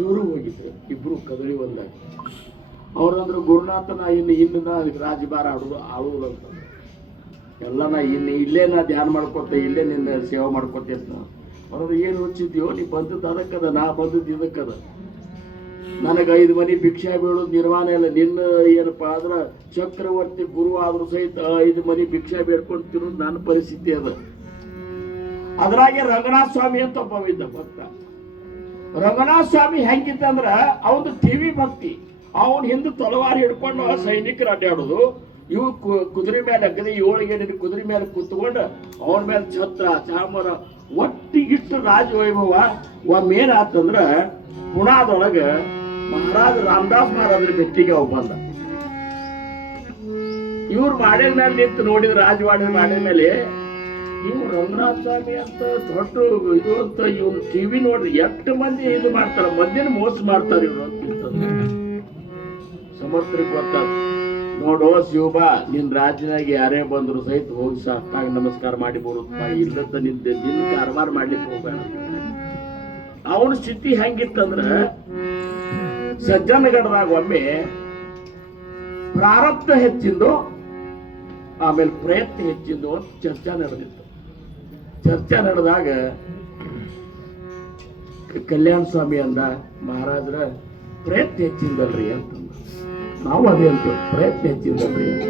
ಇವರು ಹೋಗಿದ್ರು, ಇಬ್ರು ಕದಳಿ ಒಂದಾಗ. ಅವ್ರಂದ್ರು, ಗುರುನಾಥನ ಇನ್ನು ರಾಜಭಾರ ಆಡುವುದಂತ ಎಲ್ಲ ಇಲ್ಲೇ ನಾ ಧ್ಯಾನ ಮಾಡ್ಕೊತ, ಇಲ್ಲೇ ನಿನ್ನ ಸೇವೆ ಮಾಡ್ಕೊತ. ಅವ್ರದ್ದು ಏನು ಹುಚ್ಚಿದ್ಯೋ, ನೀ ಬಂದದ್ದು ಅದಕ್ಕದ, ನಾ ಬಂದದ್ದು ಇದಕ್ಕದ. ನನಗೆ 5 ಮನೆ ಭಿಕ್ಷಾ ಬೀಳೋದು ನಿರ್ಮಾಣ ಇಲ್ಲ. ನಿನ್ನ ಏನಪ್ಪಾ ಆದ್ರ ಚಕ್ರವರ್ತಿ ಗುರು ಆದ್ರೂ ಸಹಿತ 5 ಮನೆ ಭಿಕ್ಷಾ ಬೇಡ್ಕೊಂಡು ತಿನ್ನೋದು ನನ್ನ ಪರಿಸ್ಥಿತಿ ಅದ. ಅದ್ರಾಗೆ ರಂಗನಾಥ ಸ್ವಾಮಿ ಅಂತ ಒಬ್ಬ ಇದ್ದ ಭಕ್ತ. ರಂಗನಾಥ ಸ್ವಾಮಿ ಹೆಂಗಿತ್ತಂದ್ರ ಅವನು ಟಿವಿ ಭಕ್ತಿ. ಅವನ್ ಹಿಂದೆ ತಲವಾರು ಹಿಡ್ಕೊಂಡು ಸೈನಿಕರು ಅಡ್ಡಾಡೋದು. ಇವು ಕುದುರೆ ಮೇಲೆ ಅಗದಿ 7 ಕುದುರೆ ಮೇಲೆ ಕೂತ್ಕೊಂಡು ಅವನ ಮೇಲೆ ಛತ್ರ ಚಾಮರ ಒಟ್ಟಿಗಿಟ್ಟು ರಾಜವೈಭವ. ಒಮ್ಮೇನಾತಂದ್ರ ಪುಣಾದೊಳಗ ಮಹಾರಾಜ ರಾಮದಾಸ್ ಮಹಾರಾಜರ ಭೇಟಿಗೆ ಅವ್ ಬಂದ. ಇವ್ರು ಮಾಡಿದ ಮೇಲೆ ನಿಂತು ನೋಡಿದ, ರಾಜವಾಡಿ ಮಾಡಿದ ಮೇಲೆ ಇವ್ರು ರಂಗನಾಥ ಸ್ವಾಮಿ ಅಂತ ದೊಡ್ಡ ಇದು ಅಂತ ಇವ್ರು ಟಿವಿ ನೋಡ್ರಿ ಎಷ್ಟು ಮಂದಿ ಇದು ಮಾಡ್ತಾರ, ಮಂದಿನ ಮೋಸ ಮಾಡ್ತಾರೆ ಇವ್ರು ಅಂತ ಸಮರ್ಥರಿಗೆ ಗೊತ್ತಾಗ. ನೋಡೋ ಶಿವಬಾ, ನಿನ್ ರಾಜ್ಯನಾಗ ಯಾರೇ ಬಂದ್ರು ಸಹಿತ ಹೋಗಿ ಸಾಷ್ಟಾಂಗ ನಮಸ್ಕಾರ ಮಾಡಿ ಬರುತ್ತಪ್ಪ, ಇಲ್ಲದ ನಿನ್ನ ಕಾರವಾರ ಮಾಡ್ಲಿಕ್ಕೆ ಹೋಗ್ಬೇಡ. ಅವನ ಸ್ಥಿತಿ ಹೆಂಗಿತ್ತಂದ್ರ, ಸಜ್ಜನಗಢದಾಗ ಒಮ್ಮೆ ಪ್ರಾರಬ್ಧ ಹೆಚ್ಚಿಂದು, ಆಮೇಲೆ ಪ್ರಯತ್ನ ಹೆಚ್ಚಿಂದು ಅಂತ ಚರ್ಚಾ ನಡೆದಿತ್ತು. ಚರ್ಚೆ ನಡೆದಾಗ ಕಲ್ಯಾಣ ಸ್ವಾಮಿ ಅಂದ, ಮಹಾರಾಜರ ಪ್ರಯತ್ನ ಹೆಚ್ಚಿಂದಲ್ರಿ ಅಂತಂದ. ನಾವು ಅದೇ ಅಂತ, ಪ್ರಯತ್ನ ಹೆಚ್ಚಿಂದಲ್ರಿ ಅಂತ.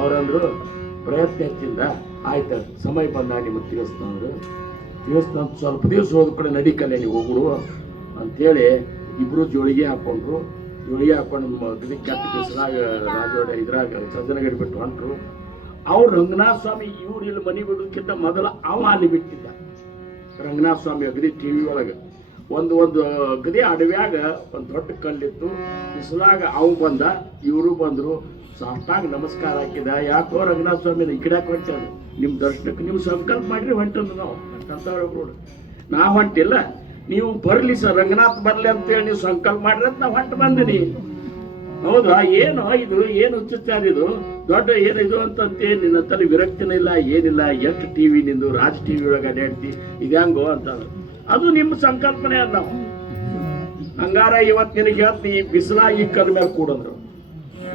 ಅವ್ರಂದ್ರು, ಪ್ರಯತ್ನ ಹೆಚ್ಚಿಂದ, ಆಯ್ತ ಸಮಯ ಬಂದಾಗ ನಿಮಗೆ ತಿಳಿಸ್ತಂದ್ರು. ತಿಳಿಸ್ತಂತ ಸ್ವಲ್ಪ ದಿವಸ ಹೋದ ಕಡೆ ನಡಿ ಕಲ್ಯಾಣಿ ಹೋಗ್ರು ಅಂತೇಳಿ ಇಬ್ರು ಜೋಳಿಗೆ ಹಾಕೊಂಡ್ರು. ಜೋಳಿಗೆ ಹಾಕೊಂಡು ಕೆಟ್ಟ ಬಿಸಿಲಾಗ ರಾಜವಾಡ ಇದ್ರಾಗ ಸಜ್ಜನಗಡಿ ಬಿಟ್ಟು ಹೊಂಟ್ರು. ಅವ್ರು ರಂಗನಾಥ ಸ್ವಾಮಿ ಇವ್ರು ಇಲ್ಲಿ ಮನೆ ಬಿಡೋದಕ್ಕಿಂತ ಮೊದಲ ಅವ ಅಲ್ಲಿ ಬಿಟ್ಟಿದ್ದ. ರಂಗನಾಥ ಸ್ವಾಮಿ ಅಗದಿ ಟಿವಿ ಒಳಗೆ ಒಂದು ಅಗದಿ ಅಡವ್ಯಾಗ ಒಂದು ದೊಡ್ಡ ಕಲ್ಲಿತ್ತು. ಬಿಸಿಲಾಗ ಅವು ಬಂದ, ಇವರು ಬಂದ್ರು, ಸಾಷ್ಟಾಂಗ ನಮಸ್ಕಾರ ಹಾಕಿದ. ಯಾಕೋ ರಂಗನಾಥ ಸ್ವಾಮಿ ಈ ಕಡೆ ಹೊಂಟದ, ನಿಮ್ಮ ದರ್ಶನಕ್ಕೆ ನೀವು ಸಂಕಲ್ಪ ಮಾಡ್ರಿ ಹೊಂಟಂದು. ನಾವು ನೋಡು, ನಾ ಹೊಂಟಿಲ್ಲ, ನೀವು ಬರ್ಲಿ ಸರ್, ರಂಗನಾಥ್ ಬರ್ಲಿ ಅಂತೇಳಿ ನೀವು ಸಂಕಲ್ಪ ಮಾಡ್ರಿ ಅಂತ ನಾವು ಹೊಂಟು ಬಂದಿನಿ. ಹೌದಾ, ಏನು ಇದು, ಏನು ಹುಚ್ಚುಚ್ಚಾರ ಇದು, ದೊಡ್ಡ ಏನಿದು ಅಂತಂತೆ. ನಿನ್ನ ತಲೆ ವಿರಕ್ತಿನ ಇಲ್ಲ, ಏನಿಲ್ಲ, ಎಷ್ಟು ಟಿವಿ ನಿಂದು, ರಾಜ್ ಟಿವಿ ಒಳಗೆ ಅಡ್ಯಾಡ್ತಿ, ಇದ್ಯಾಂಗೋ ಅಂತ. ಅದು ನಿಮ್ಮ ಸಂಕಲ್ಪನೆ ಅಲ್ಲ. ಹಂಗಾರ ಇವತ್ತು ನಿನಗೆ ಹೇಳ್ತಿ, ಈ ಬಿಸಿಲಾಗಿ ಕಲ್ ಮೇಲೆ ಕೂಡಂದ್ರು.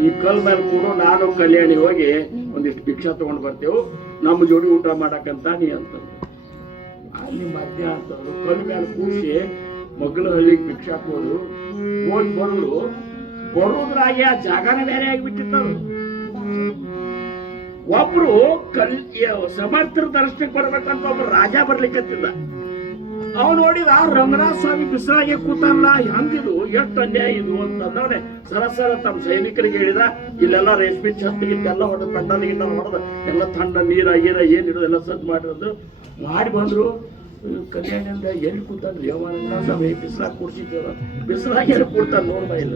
ಈ ಕಲ್ ಮೇಲೆ ಕೂಡ ನಾನು ಕಲ್ಯಾಣಿ ಹೋಗಿ ಒಂದಿಷ್ಟು ಭಿಕ್ಷಾ ತಗೊಂಡ್ ಬರ್ತೇವು, ನಮ್ಮ ಜೋಡಿ ಊಟ ಮಾಡಕಂತ ನೀ ಅಂತಂದ್ರು. ಅಲ್ಲಿ ಮಧ್ಯ ಅಂತಂದ್ರು ಕಲ್ ಮೇಲೆ ಕೂಸಿ ಮಗ್ಳ ಹಳ್ಳಿಗೆ ಭಿಕ್ಷಾಕ್ ಹೋದ್ರು. ಹೋಗಿ ಬರೋದ್ರಾಗೆ ಆ ಜಾಗನ ಬೇರೆ ಆಗಿಬಿಟ್ಟಿತ್ತದು. ಒಬ್ರು ಸಮರ್ಥರ ದರ್ಶನಕ್ಕೆ ಬರ್ಬೇಕಂತ ಒಬ್ರು ರಾಜ ಬರ್ಲಿಕ್ಕತ್ತಿದ್ದ. ಅವ್ ನೋಡಿದ ರಂಗನಾಥ ಸ್ವಾಮಿ ಬಿಸಿಲಾಗೆ ಕೂತಲ್ಲ, ಹೆಂಗಿದು ಎಷ್ಟು ಅನ್ಯಾಯ ಇದು ಅಂತಂದ್ರೆ ಸರಸರ ತಮ್ಮ ಸೈನಿಕರಿಗೆ ಹೇಳಿದ, ಇಲ್ಲೆಲ್ಲ ರೇಷ್ಮೆ ಛತ್ತಿಗಿದ್ದೆಲ್ಲ ಹೊಡೆದು ಪೆಂಡಲ್ಗಿಂದ ಹೊಡೆದ ಎಲ್ಲ ತಣ್ಣ ನೀರ ಗೀರ ಏನಿರೋದು ಎಲ್ಲ ಸದ್ದು ಮಾಡಿರೋದು ಮಾಡಿ ಬಂದ್ರು. ಕಲ್ಯಾಣಿಂದ ಎಲ್ಲಿ ಕೂತಾನೆ ದೇವಾನಂದ ಸ್ವಾಮಿ ಬಿಸಿಲಾಗ ಕೂರ್ಸಿದ್ದೇವ, ಬಿಸಿಲಾಗಿ ಎಲ್ಲಿ ಕೂಡ್ತಾನೆ ನೋಡ್ತಾ ಇಲ್ಲ.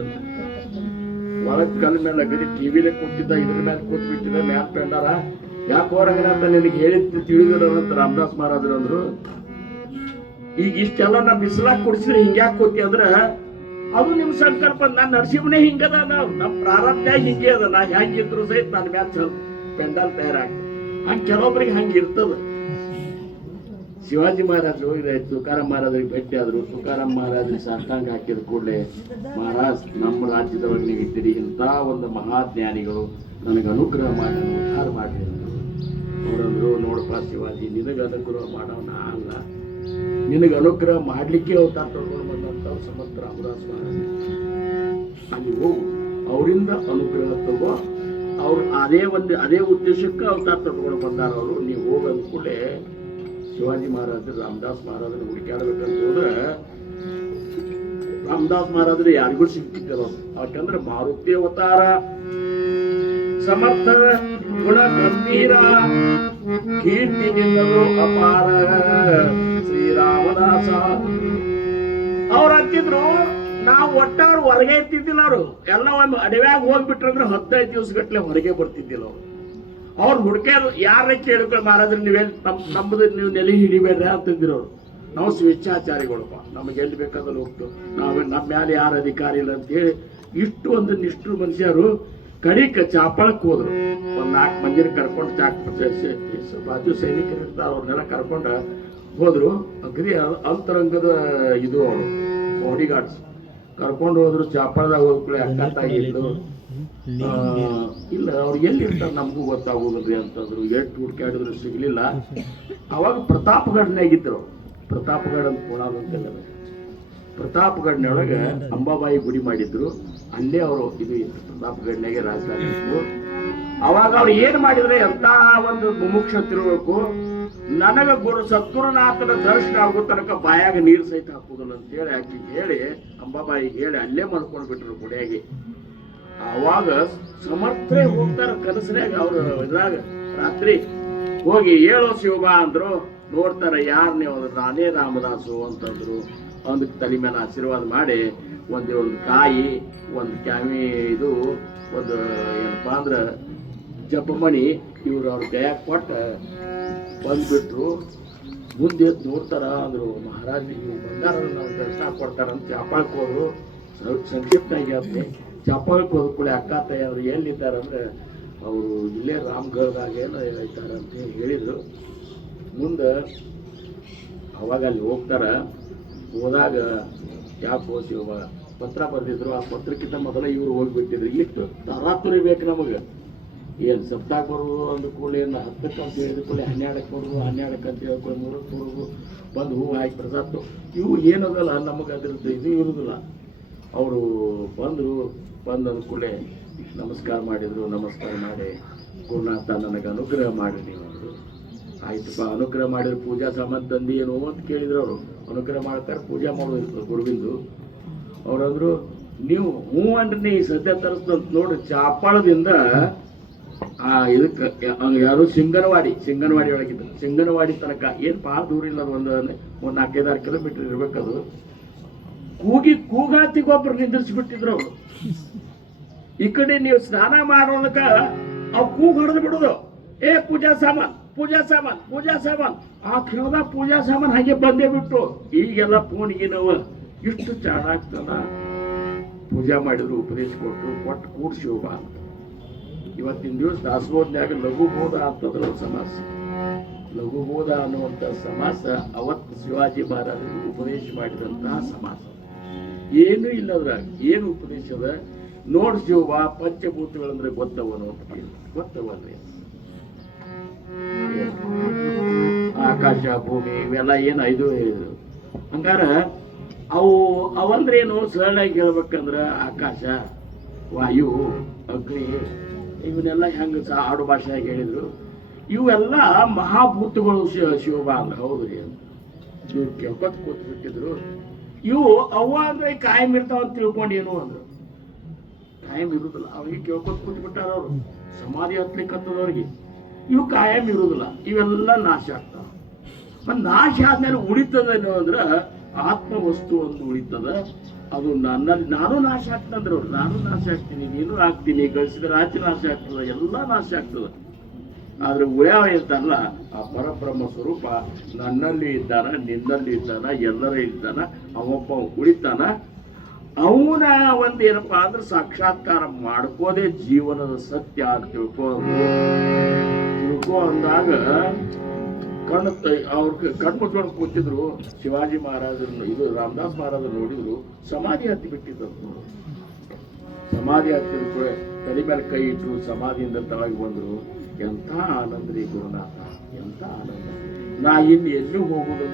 ಒಳಗ್ ಕಲ್ ಮೇಲೆ ಗದಿ ಟಿವಿಲೇ ಕೂತಿದ್ದ, ಇದ್ರ ಮೇಲೆ ಕೂತ್ ಬಿಟ್ಟಿದ್ದ ಮ್ಯಾಲ್ ಪೆಂಡಾರ. ಯಾಕೆ ಹೊರಗಂತ ನಿನಗೆ ಹೇಳಿದ್ದು ತಿಳಿದಿಲ್ಲ ಅಂತ ರಾಮದಾಸ್ ಮಹಾರಾಜರು ಅಂದ್ರು. ಈಗ ಇಷ್ಟೆಲ್ಲ ನಾ ಬಿಸಿಲಾಗ ಕುಡಿಸಿದ್ರೆ ಹಿಂಗ್ಯಾಕೆ ಕೂತಿ ಅಂದ್ರ ಅದು ನಿಮ್ ಸಂಕಲ್ಪ. ನಾನ್ ನರಸಿಂಹನೇ ಹಿಂಗದ, ನಮ್ ಪ್ರಾರಬ್ಧ ಹಿಂಗೆ ಅದ. ನಾ ಹೆಂಗಿದ್ರು ಸಹಿತ ನನ್ನ ಮ್ಯಾಲ ಪೆಂಡಾಲ್ ತಯಾರಾಗ್ತದೆ. ಹಂಗ ಕೆಲವೊಬ್ರಿಗೆ ಹಂಗ ಇರ್ತದ. ಶಿವಾಜಿ ಮಹಾರಾಜರು ಹೋಗಿದಾಯ್ತು, ತುಕಾರಾಮ್ ಮಹಾರಾಜರಿಗೆ ಭೇಟಿ ಆದ್ರು. ತುಕಾರಾಮ್ ಮಹಾರಾಜರಿಗೆ ಸಾಷ್ಟಾಂಗ ಹಾಕಿದ ಕೂಡಲೇ, ಮಹಾರಾಜ್ ನಮ್ಮ ರಾಜ್ಯದೊಳಗೆ ನೀವು ಇದ್ದೀರಿ, ಇಂಥ ಒಂದು ಮಹಾಜ್ಞಾನಿಗಳು ನನಗೆ ಅನುಗ್ರಹ ಮಾಡಿ ಉದ್ಧಾರ ಮಾಡಿ ಅಂದ್ರು. ಅವರಂದ್ರು, ನೋಡಪ್ಪ ಶಿವಾಜಿ, ನಿನಗೆ ಅನುಗ್ರಹ ಮಾಡೋಣ ಅಲ್ಲ, ನಿನಗೆ ಅನುಗ್ರಹ ಮಾಡ್ಲಿಕ್ಕೆ ಅವತಾರ ತಗೊಂಡು ಬಂದಂತ ಸಮರ್ಥ ರಾಮದಾಸ್ ಮಹಾರಾಜ. ಅಲ್ಲಿ ಹೋಗು, ಅವರಿಂದ ಅನುಗ್ರಹ ತಗೋ. ಅವ್ರು ಅದೇ ಉದ್ದೇಶಕ್ಕೆ ಅವತಾರ ತಗೊಂಡು ಬಂದಾರ ಅವರು. ನೀವು ಹೋಗ ಅಂದ್ಕೂಡಲೇ ಶಿವಾಜಿ ಮಹಾರಾಜರು ರಾಮದಾಸ್ ಮಹಾರಾಜರು ಹುಡುಕಾಡ್ಬೇಕಂತ ಹೋದ್ರೆ ರಾಮದಾಸ್ ಮಹಾರಾಜರು ಯಾರಿಗೂ ಸಿಗ್ತಿದ್ದರು. ಯಾಕಂದ್ರೆ ಮಾರುತಿ ಅವತಾರ, ಸಮರ್ಥ ಗುಣ ಗಂಭೀರ, ಕೀರ್ತಿನಿಂದಲೂ ಅಪಾರ ಶ್ರೀರಾಮದಾಸ. ಅವ್ರು ಅಂತಿದ್ರು, ನಾವು ಒಟ್ಟವ್ರು ಹೊರಗೆ ಇರ್ತಿದ್ದಿಲ್ಲ. ಅವರು ಎಲ್ಲ ಒಂದು ಅಡವ್ಯಾಗ ಹೋಗ್ಬಿಟ್ರಂದ್ರೆ 15 ದಿವಸ ಗಟ್ಲೆ ಹೊರಗೆ ಬರ್ತಿದ್ದಿಲ್ಲ ಅವ್ರು. ಅವ್ರು ಹುಡುಕ್ಯಾರು ಯಾರ ಕೇಳಿದ್ರೆ, ಮಹಾರಾಜರು ನೀವೇನು ನಮ್ಮದು ನೀವು ನೆಲೆ ಹಿಡಿಬೇಡ್ರಿ ಅಂತಂದಿರು ಅವ್ರು. ನಾವು ಸ್ವೇಚ್ಛಾಚಾರಿಗಳಪ್ಪ, ನಮಗೆ ಎಲ್ಲಿ ಬೇಕಾದಲ್ಲಿ ಹೋಗ್ತು, ನಾವು ನಮ್ಮ ಮೇಲೆ ಯಾರು ಅಧಿಕಾರಿ ಇಲ್ಲ ಅಂತ ಹೇಳಿ ಇಷ್ಟು ಒಂದು ನಿಷ್ಠರು ಮನುಷ್ಯರು ಕಡಿಕ ಚಾಪಳಕ್ಕೆ ಹೋದ್ರು. ಒಂದ್ 4 ಮಂದಿನ ಕರ್ಕೊಂಡು ಬಾಜು ಸೈನಿಕರು ಇರ್ತಾರ, ಅವ್ರನ್ನೆಲ್ಲ ಕರ್ಕೊಂಡ ಹೋದ್ರು. ಅಗ್ರಿ ಅಂತರಂಗದ ಇದು ಅವರು ಬಾಡಿ ಗಾರ್ಡ್ಸ್ ಕರ್ಕೊಂಡು ಹೋದ್ರು. ಚಾಪಳದಾಗ ಹೋಗ್ಕೊಳ್ಳಿ ಅಕ್ಕ ತಾಗಿದ್ದು ಇಲ್ಲ, ಅವ್ರು ಎಲ್ಲಿ ಇರ್ತಾರೆ ನಮಗೂ ಗೊತ್ತಾಗೋದ್ರಿ ಅಂತಂದ್ರು. ಎಷ್ಟು ಹುಡುಕಾಡಿದ್ರು ಸಿಗ್ಲಿಲ್ಲ. ಅವಾಗ ಪ್ರತಾಪ್ಗಢನಾಗಿದ್ರು. ಪ್ರತಾಪ್ಗಢ ಅಂತ ಕೋಣಾದ ಅಂತೆಲ್ಲ, ಪ್ರತಾಪ್ಗಢನೊಳಗೆ ಅಂಬಾಬಾಯಿ ಗುಡಿ ಮಾಡಿದ್ರು. ಅಲ್ಲೇ ಅವರು ಇದು ಪ್ರತಾಪ್ಗಢನಾಗೆ ರಾಜಧಾನಿ ಇತ್ತು. ಅವಾಗ ಅವ್ರು ಏನ್ ಮಾಡಿದ್ರೆ, ಎಂತ ಒಂದು ಮುಮುಕ್ಷ ತಿರುಗಬೇಕು, ನನಗ ಸದ್ಗುರುನಾಥನ ದರ್ಶನ ಆಗೋ ತನಕ ಬಾಯಾಗ ನೀರು ಸಹಿತ ಹಾಕುದಿಲ್ಲ ಅಂತ ಹೇಳಿ ಆಕಿಗೆ ಹೇಳಿ, ಅಂಬಾಬಾಯಿ ಹೇಳಿ ಅಲ್ಲೇ ಮಾಡ್ಕೊಂಡು ಬಿಟ್ರು ಗುಡಿಯಾಗಿ. ಅವಾಗ ಸಮರ್ಥರೇ ಹೋಗ್ತಾರ ಕನಸನ್ಯಾಗ. ಅವ್ರ ಇದ್ರಾಗ ರಾತ್ರಿ ಹೋಗಿ ಹೇಳೋ ಶಿವಬ ಅಂದ್ರು. ನೋಡ್ತಾರ, ಯಾರು ನೀವು? ನಾನೇ ರಾಮದಾಸು ಅಂತಂದ್ರು. ಒಂದು ತಲೆ ಮೇಲೆ ಆಶೀರ್ವಾದ ಮಾಡಿ ಒಂದು ಕಾಯಿ, ಒಂದು ಕ್ಯಾಮಿ, ಇದು ಒಂದು ಏನಪ್ಪಾ ಅಂದ್ರ ಜಪಮಣಿ ಇವ್ರು ಅವ್ರ ಕೈಯಾಗ ಕೊಟ್ಟ ಬಂದ್ಬಿಟ್ರು. ಮುಂದೆ ನೋಡ್ತಾರ ಅಂದ್ರು, ಮಹಾರಾಜ್ ನೀವು ಬಂದಾರ, ನಾವು ದರ್ಶನ ಕೊಡ್ತಾರಂತ ಚಾಪಾಳಕ್ಕೆ ಹೋದ್ರು. ಸಂಕ್ಷಿಪ್ತ ಆಗ್ಯಾತ್ರಿ. ಚಾಪಾಳಕ್ಕೆ ಹೋದ ಕೂಡ ಅಕ್ಕ ತಾಯಿ ಅವ್ರು ಎಲ್ಲಿದ್ದಾರಂದ್ರೆ, ಅವರು ಇಲ್ಲೇ ರಾಮ್ಗಢದಾಗ ಏನೋ ಇದ್ದಾರೆ ಅಂತ ಹೇಳಿದ್ರು. ಮುಂದೆ ಅವಾಗ ಅಲ್ಲಿ ಹೋಗ್ತಾರ. ಹೋದಾಗ ಯಾಕೋ ಶಿವ ಪತ್ರ ಬರ್ದಿದ್ರು. ಆ ಪತ್ರಕ್ಕಿಂತ ಮೊದಲ ಇವ್ರು ಹೋಗ್ಬಿಟ್ಟಿದ್ರು. ಇಲ್ಲಿತ್ತು ತರಾತುರಿ ಬೇಕು ನಮಗೆ. ಏನು ಸಪ್ತಾಹ ಬರೋದು ಅಂದ ಕೂಡಲೇ, ಏನು 10ಕ್ಕೆ ಅಂತ ಹೇಳಿದ ಕೂಡಲೇ 12ಕ್ಕೆ ಬರೋದು, 12ಕ್ಕೆ ಅಂತ ಹೇಳ್ಕೊಂಡು 3ಕ್ಕೆ ಬರೋದು, ಬಂದು ಹೂವು ಹಾಕಿ ಪ್ರಸಾದ ಇವು ಏನದಲ್ಲ ನಮಗೆ ಅದ್ರದ್ದು ಇದು ಇರುವುದಿಲ್ಲ. ಅವರು ಬಂದರು. ಬಂದು ಅಂದ ಕೂಡಲೇ ನಮಸ್ಕಾರ ಮಾಡಿದರು. ನಮಸ್ಕಾರ ಮಾಡಿ, ಗುರುನಾಥ ನನಗೆ ಅನುಗ್ರಹ ಮಾಡಿ ನೀವು ಅಂದರು. ಆಯ್ತಪ್ಪ, ಅನುಗ್ರಹ ಮಾಡಿದ್ರು ಪೂಜಾ ಸಾಮಾನು ತಂದು ಏನು ಅಂತ ಕೇಳಿದ್ರು. ಅವರು ಅನುಗ್ರಹ ಮಾಡ್ತಾರೆ, ಪೂಜೆ ಮಾಡೋದು ಗುರುವಿಂದು. ಅವ್ರಂದ್ರು, ನೀವು ಹೂ ಅಂದ್ರೆ ಸದ್ಯ ತರಿಸ್ತಂತ ನೋಡಿ. ಚಾಪಾಳದಿಂದ ಇದಕ್ಕೆ ಯಾರು ಸಿಂಗನವಾಡಿ ಒಳಗಿದ್ರು. ಸಿಂಗನವಾಡಿ ತನಕ ಏನು ಭಾಳ ದೂರ ಇಲ್ಲ, ಒಂದು 4-5 ಕಿಲೋಮೀಟರ್ ಇರ್ಬೇಕದು. ಕೂಗಾತಿಗೊಬ್ಬರು ನಿಂದಿರ್ಸಿಬಿಟ್ಟಿದ್ರು ಅವರು. ಈ ಕಡೆ ನೀವು ಸ್ನಾನ ಮಾಡೋದಕ್ಕ ಅವ್ ಕೂಗ್ ಹೊಡೆದು ಬಿಡುದು, ಏ ಪೂಜಾ ಸಾಮಾನ್, ಪೂಜಾ ಸಾಮಾನ್, ಪೂಜಾ ಸಾಮಾನ್. ಆ ಕ್ಷಣದಾಗ ಪೂಜಾ ಸಾಮಾನ್ ಹಾಗೆ ಬಂದೇ ಬಿಟ್ಟು. ಈಗೆಲ್ಲ ಫೋನ್ಗೆ ನಾವು ಇಷ್ಟು ಚಾಣಾಗ್ತದ. ಪೂಜಾ ಮಾಡಿದ್ರು, ಉಪದೇಶ ಕೊಟ್ಟು ಕೂಡ್ಸಿ ಹೋಗ ಅಂತ. ಇವತ್ತಿನ ದಿವಸ ದಾಸೋಹನ್ಯಾಗ ಲಘುಬೋಧ ಅಂತಂದ್ರೆ ಸಮಾಸ. ಲಘುಬೋಧ ಅನ್ನುವಂಥ ಸಮಾಸ ಅವತ್ತು ಶಿವಾಜಿ ಮಹಾರಾಜರಿಗೆ ಉಪದೇಶ ಮಾಡಿದಂತಹ ಸಮಾಸ. ಏನು ಇಲ್ಲ ಅದ್ರಾಗ. ಏನು ಉಪದೇಶ ಅದ? ನೋಡ್ ಶಿವ ಪಂಚಭೂತಗಳಂದ್ರೆ ಗೊತ್ತವನು ಗೊತ್ತವನ್ರಿ. ಆಕಾಶ ಭೂಮಿ ಇವೆಲ್ಲ ಏನು ಇದು ಹೇಳಿದ್ರು. ಹಂಗಾರ ಅವಂದ್ರೇನು ಸರಳಾಗಿ ಹೇಳ್ಬೇಕಂದ್ರ ಆಕಾಶ ವಾಯು ಅಗ್ನಿ ಇವನ್ನೆಲ್ಲ ಹೆಂಗ ಆಡು ಭಾಷೆಯಾಗಿ ಹೇಳಿದ್ರು. ಇವೆಲ್ಲ ಮಹಾಭೂತಗಳು ಶಿವಬ ಅಂದ್ರೆ ಹೌದ್ರಿ ಅಂತ ಇವ್ರು ಕೇಳ್ಕೊತ್ ಕೂತ್ಬಿಟ್ಟಿದ್ರು. ಇವು ಅವ್ವ ಅಂದ್ರೆ ಕಾಯಂ ಇರ್ತಾವ ಅಂತ ತಿಳ್ಕೊಂಡು ಏನು ಅಂದ್ರು. ಕಾಯಂ ಇರುದಿಲ್ಲ, ಅವ್ರಿಗೆ ಕೇಳ್ಕೊತ್ ಕೂತ್ಬಿಟ್ಟಾರ ಅವ್ರು. ಸಮಾಧಿ ಹತ್ಲಿಕ್ಕತ್ತದವ್ರಿಗೆ ಇವು ಕಾಯಂ ಇರುದಿಲ್ಲ, ಇವೆಲ್ಲ ನಾಶ ಆಗ್ತಾವ. ಮತ್ ನಾಶ ಆದ್ಮೇಲೆ ಉಳಿತದೇನು ಅಂದ್ರ ಆತ್ಮ ವಸ್ತು ಒಂದು ಉಳಿತದ. ಅದು ನನ್ನಲ್ಲಿ ನಾನು ನಾಶ ಆಗ್ತಂದ್ರೆ ಅವ್ರು, ನಾನು ನಾಶ ಆಗ್ತೀನಿ, ನೀನು ಆಗ್ತೀನಿ, ಗಳಿಸಿದ ರಾಜ್ಯ ನಾಶ ಆಗ್ತದ, ಎಲ್ಲ ನಾಶ ಆಗ್ತದ. ಆದ್ರೆ ಉಳ್ಯಾವ ಇರ್ತಾನಲ್ಲ ಆ ಪರಬ್ರಹ್ಮ ಸ್ವರೂಪ ನನ್ನಲ್ಲಿ ಇದ್ದಾನ, ನಿನ್ನಲ್ಲಿ ಇದ್ದಾನ, ಎಲ್ಲರ ಇದ್ದಾನ, ಅವೊಬ್ಬ ಉಳಿತಾನ. ಅವನ ಒಂದೇನಪ್ಪಾ ಅಂದ್ರೆ ಸಾಕ್ಷಾತ್ಕಾರ ಮಾಡ್ಕೋದೇ ಜೀವನದ ಸತ್ಯ ಅಂತ ತಿಳ್ಕೊ ಅಂದಾಗ ಅವ್ರ ಕಣ್ಮುಚ್ಕೊಂಡು ಕೂತಿದ್ರು. ಶಿವಾಜಿ ಮಹಾರಾಜರನ್ನು ಇದು ರಾಮದಾಸ್ ಮಹಾರಾಜರು ನೋಡಿದ್ರು, ಸಮಾಧಿ ಹತ್ತಿ ಬಿಟ್ಟಿದ್ರು. ಸಮಾಧಿ ಹತ್ತಿದ ಕೂಡ ತಲೆ ಮೇಲೆ ಕೈ ಇಟ್ಟರು, ಸಮಾಧಿಯಿಂದ ತಳಗೆ ಬಂದ್ರು. ಎಂಥ ಆನಂದ ರೀ ಗುರುನಾಥ, ಎಂಥ ಆನಂದ. ನಾ ಇನ್ನು ಎಲ್ಲೂ ಹೋಗುದು,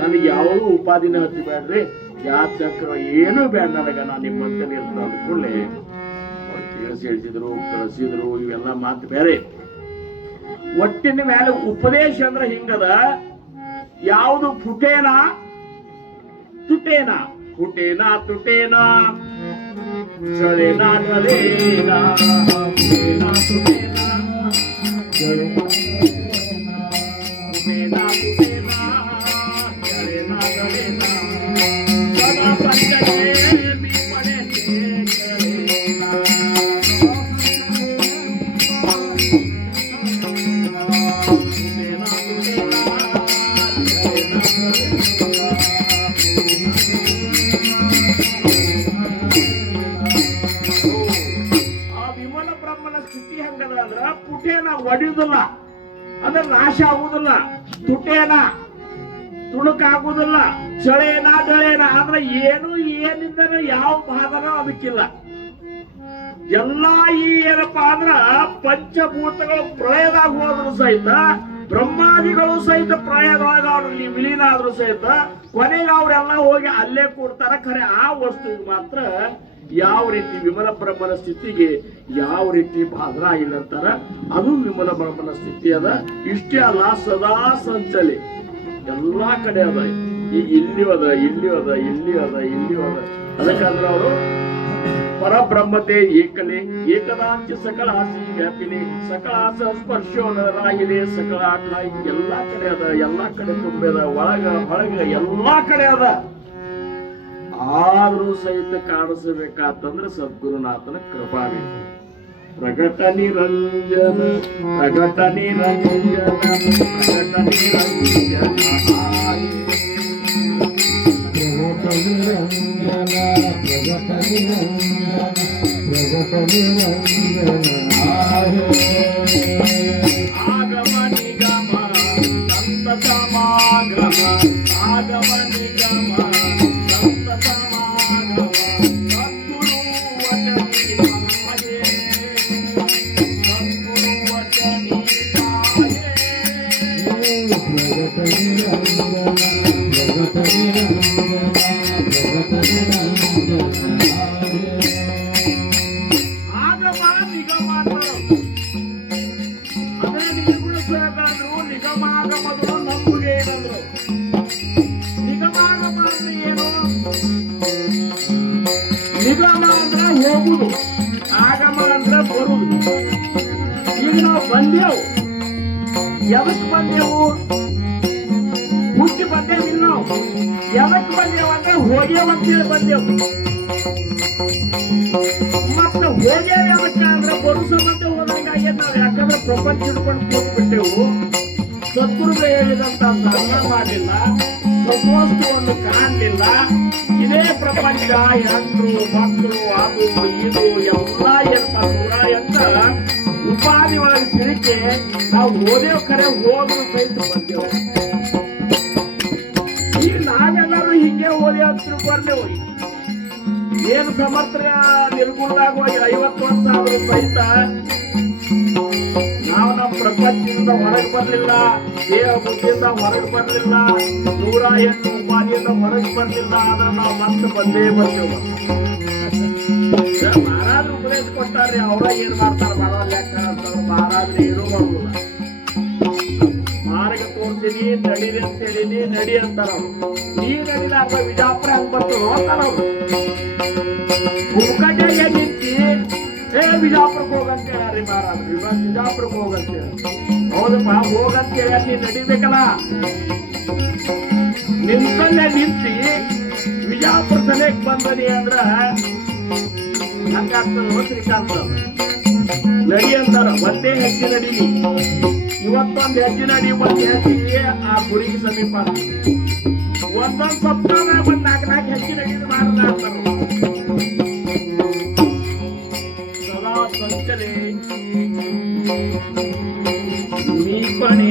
ನನಗೆ ಯಾವುದೂ ಉಪಾಧಿನ ಹತ್ತಿ ಬೇಡ್ರಿ, ಯಾ ಚಕ್ರ ಏನೂ ಬೇಡ ನನಗ, ನಾನು ನಿಮ್ಮಂತಲ್ಲಿ ಇರ್ತ ಅಂದ್ಕೊಳ್ಳೆ ಅವ್ರು ತಿಳಿಸಿ ಹೇಳ್ತಿದ್ರು, ಕಳಿಸಿದ್ರು. ಇವೆಲ್ಲ ಮಾತು ಬೇರೆ. ಒಟ್ಟಿನ ಮೇಲೆ ಉಪದೇಶ ಅಂದ್ರೆ ಹಿಂಗದ, ಯಾವುದು ಪುಟೇನ ತುಟೇನ, ಪುಟೇನ ತುಟೇನ ಚಳೇನ ಚಳೇನ, ಪುಟೇನ ತುಟೇನ ಚಳೇನ ತುಟೇನ ಚಳೇನ ಚಳೇನ ಸದಾ ಸಂಜೆ ಬಿಪಡೆ ಚಳೇನ. ಪುಟೇನ ಒಡೆಯುವುದಿಲ್ಲ ಅಂದ್ರೆ ನಾಶ ಆಗುವುದಿಲ್ಲ, ತುಟೇನ ತುಣುಕಾಗುವುದಿಲ್ಲ, ಚಳೇನ ಡಳೇನ ಅಂದ್ರೆ ಏನು ಏನಿಂದನೂ ಯಾವ ಬಾಧನೂ ಅದಕ್ಕಿಲ್ಲ. ಎಲ್ಲಾ ಈ ಏನಪ್ಪಾ ಅಂದ್ರ ಪಂಚಭೂತಗಳು ಪ್ರಳಯದಾಗ ಹೋದ್ರು ಸಹಿತ, ಬ್ರಹ್ಮಾದಿಗಳು ಸಹಿತ ಪ್ರಳಯದೊಳಗ ಅವ್ರಲ್ಲಿ ವಿಲೀನ ಆದ್ರೂ ಸಹಿತ ಕೊನೆಗೆ ಅವರೆಲ್ಲ ಹೋಗಿ ಅಲ್ಲೇ ಕೂಡ್ತಾರ. ಖರೆ ಆ ವಸ್ತುವಿಗೆ ಮಾತ್ರ ಯಾವ ರೀತಿ ವಿಮಲ ಬ್ರಹ್ಮನ ಸ್ಥಿತಿಗೆ ಯಾವ ರೀತಿ ಬಾಧನ ಇಲ್ಲ ಅಂತಾರ, ಅದು ವಿಮಲ ಬ್ರಹ್ಮನ ಸ್ಥಿತಿ ಅದ. ಇಷ್ಟೇ ಅಲ್ಲ, ಸದಾ ಸಂಚಲಿ ಎಲ್ಲಾ ಕಡೆ ಅದ. ಈಗ ಇಲ್ಲಿಯೂ ಅದ, ಇಲ್ಲಿಯೂ ಅದ, ಇಲ್ಲಿಯೂ ಅದ, ಇಲ್ಲಿಯೂ ಅದ. ಅದಕ್ಕಂದ್ರೆ ಅವರು ಪರಬ್ರಹ್ಮತೆ ಏಕಲೆ ಏಕದಾಂಚ ಸಕಲ ಆಸಿ ವ್ಯಾಪಿನಿ ಸಕಲ ಸಂಸ್ಪರ್ಶೋನರಾಗಿದೆ ಸಕಲ ಆಟ ಎಲ್ಲಾ ಕಡೆ ಅದ, ಎಲ್ಲಾ ಕಡೆ ತುಂಬಿದ, ಒಳಗ ಹೊಳಗ ಎಲ್ಲಾ ಕಡೆ ಅದ. ಆದ್ರೂ ಸಹಿತ ಕಾಣಿಸಬೇಕಾತಂದ್ರೆ ಸದ್ಗುರುನಾಥನ ಕೃಪಾ ಬೇಕು. ಪ್ರಗಟ ನಿರಂಜನ ಪ್ರಗಟ ನಿರಂಜನ ಪ್ರಗಟ ನಿರಂಜನ ಆಗಮ ನಿಗಮ ಸಂತ ಸಮಾಗಮ ಆಗಮ ನಿಗಮ ಸಂತ ಸಮಾಗಮ ಸದ್ಗುರು ವಚನಿ ಮಾಯೆ ಸದ್ಗುರು ವಚನಿ ಆಗಮ ನಿಗಮ ಅದೇ ನಿರ್ಗುಣ ಸ್ವಯಂದ್ರು ನಿಗಮಾಗಮಗಳು ನಮಗೆ ಏನಂದ್ರು. ನಿಗಮಾಗಮ ಅಂದ್ರೆ ಏನು? ನಿಗಮ ಅಂದ್ರೆ ಹೋಗುದು, ಆಗಮ ಅಂದ್ರೆ ಬರುದು. ಈಗ ನಾವು ಬಂದೆವು, ಎದಕ್ ಬಂದೆವು? ಹುಟ್ಟಿ ಬಂದೇವಿಲ್ಲ ನಾವು. ಎದಕ್ ಬಂದೇವು ಅಂದ್ರೆ ಹೋಗ್ಯವಂತೇಳಿ ಬಂದೆವು. ಮತ್ತೆ ಹೋಗ್ಯೇವೆ ಅದಕ್ಕೆ ಅಂದ್ರೆ ಬರು ಸಂಬಂಧ ಹೋದಂಗ ಆಗೇದ್ ನಾವು. ಯಾಕಂದ್ರೆ ಪ್ರಪಂಚ ಹಿಡ್ಕೊಂಡು ಕೂತ್ಬಿಟ್ಟೆವು. ಸದ್ಗುರುಗಳು ಹೇಳಿದಂತ ಸಾಧನ ಮಾಡಲಿಲ್ಲ, ಸದ್ವಸ್ತುವನ್ನು ಕಾಣಲಿಲ್ಲ. ಇದೇ ಪ್ರಪಂಚ ಹೆಂಡ್ರು ಮಕ್ಕಳು ಅದು ಇದು ಎಲ್ಲ ಏನಪ್ಪ 108 ಉಪಾಧಿ ಒಳಗೆ ಸಿರಿಕೆ ನಾವು ಓದೇವ್ ಕರೆ ಹೋದ್ರು ಸಹಿತ ಬಂದೆವು. ಈಗ ನಾವೆಲ್ಲರೂ ಹಿಂಗೆ ಓದಿ ಅಂತ ತಿಳ್ಕೊಂಡೆವು. ಏನು ಸಮರ್ಥ ನಿರ್ಗುಣದಾಗ ಹೋಗಿ 50 ವರ್ಷ ಆದ್ರೂ ಸಹಿತ ನಾವು ನಮ್ಮ ಪ್ರಪಂಚದಿಂದ ಹೊರಗೆ ಬರಲಿಲ್ಲ, ದೇಹ ಬುದ್ಧಿಯಿಂದ ಹೊರಗೆ ಬರಲಿಲ್ಲ, 108 ಉಪಾಧಿಯಿಂದ ಹೊರಗೆ ಬರಲಿಲ್ಲ. ಆದ್ರೆ ನಾವು ಮತ್ತೆ ಬಂದೇ ಬರ್ತೇವೆ. ಮಹಾರಾಜರು ಉಪದೇಶ ಕೊಟ್ಟಾರ್ರಿ, ಅವ್ರ ಏನ್ ಮಾಡ್ತಾರ ಮಾಡೋ ಲೆಕ್ಕ ಅಂತವ್ರು. ಮಹಾರಾಜರು ಏನೂ ಮಾಡುದಿಲ್ಲ. ಮಾರ್ಗ ತೋರ್ತೀನಿ ನಡೀರಿ ಅಂತ ಹೇಳಿನಿ, ನಡಿ ಅಂತಾರ ಅವ್ರು. ನೀ ನಡಿಲಾರ್ದ ವಿಜಾಪುರ ಹೆಂಗ್ ಬರ್ತದೋ ಅಂತಾರ ಅವ್ರು. ಹುಡುಕಟ್ಟೆಗೆ ನಿಂತಿ ವಿಜಾಪುರಕ್ಕೆ ಹೋಗಂತ ಹೇಳ್ರಿ ಮಹಾರಾಜರು. ವಿಜಾಪುರಕ್ಕೆ ಹೋಗಂತ ಹೇಳಿ, ಹೌದಪ್ಪ ಹೋಗಂತ ಹೇಳಿ ನೀನ್ ನಡಿಬೇಕಲ್ಲ. ನಿಂತಲ್ಲೇ ನಿಂತಿ ವಿಜಾಪುರ ಸಲಕ್ ಬಂದನಿ ಅಂದ್ರ ಹಂಗಾಗ್ತದ ಶ್ರೀಕಾಂತ. ನಡಿ ಅಂತಾರ, ಒಂದೇ ಹೆಜ್ಜೆ ನಡೀನಿ. ಇವತ್ತೊಂದು ಹೆಜ್ಜೆ ನಡಿ, ಒಂದ್ ಹೆಜ್ಜೆಗೆ ಆ ಗುರಿಗೆ ಸಮೀಪ. ಒಂದೊಂದ್ ಸಪ್ತಾಹ ಒಂದ್ 4 ಹೆಜ್ಜೆ ನಡೀದು ಮಾಡಲ್ಲ ಅಂತಾರ. ಸದಾ ಸಂಚಲೆ ನೀಪಣೆ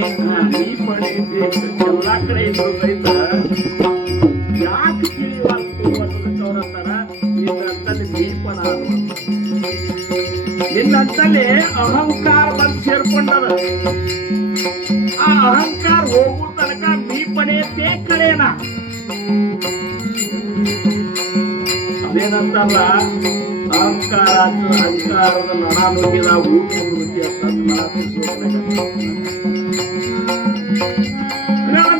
ಎಲ್ಲಾ ಕಡೆ ಇದ್ರು ಸಹಿತ ಯಾಕೆ ತಿಳಿವಲ್ತು ಅನ್ನೋದಕ್ಕವ್ರಂತಾರ ನಿನ್ನಂತಲ್ಲಿ ನೀಪಣ ಅನ್ನುವಂತ. ನಿನ್ನಂತಲ್ಲಿ ಅಹಂಕಾರ ಬಂದು ಸೇರ್ಕೊಂಡದ. ಆ ಅಹಂಕಾರ ಹೋಗುವ ತನಕ ನೀಪಣೆ ಕಳೆಯನ. ಅದೇನಂತಲ್ಲ, ಅಹಂಕಾರದ ನಡ ನುಗ್ಗಿದ ಊಟ ವೃತ್ತಿ ಅಂತ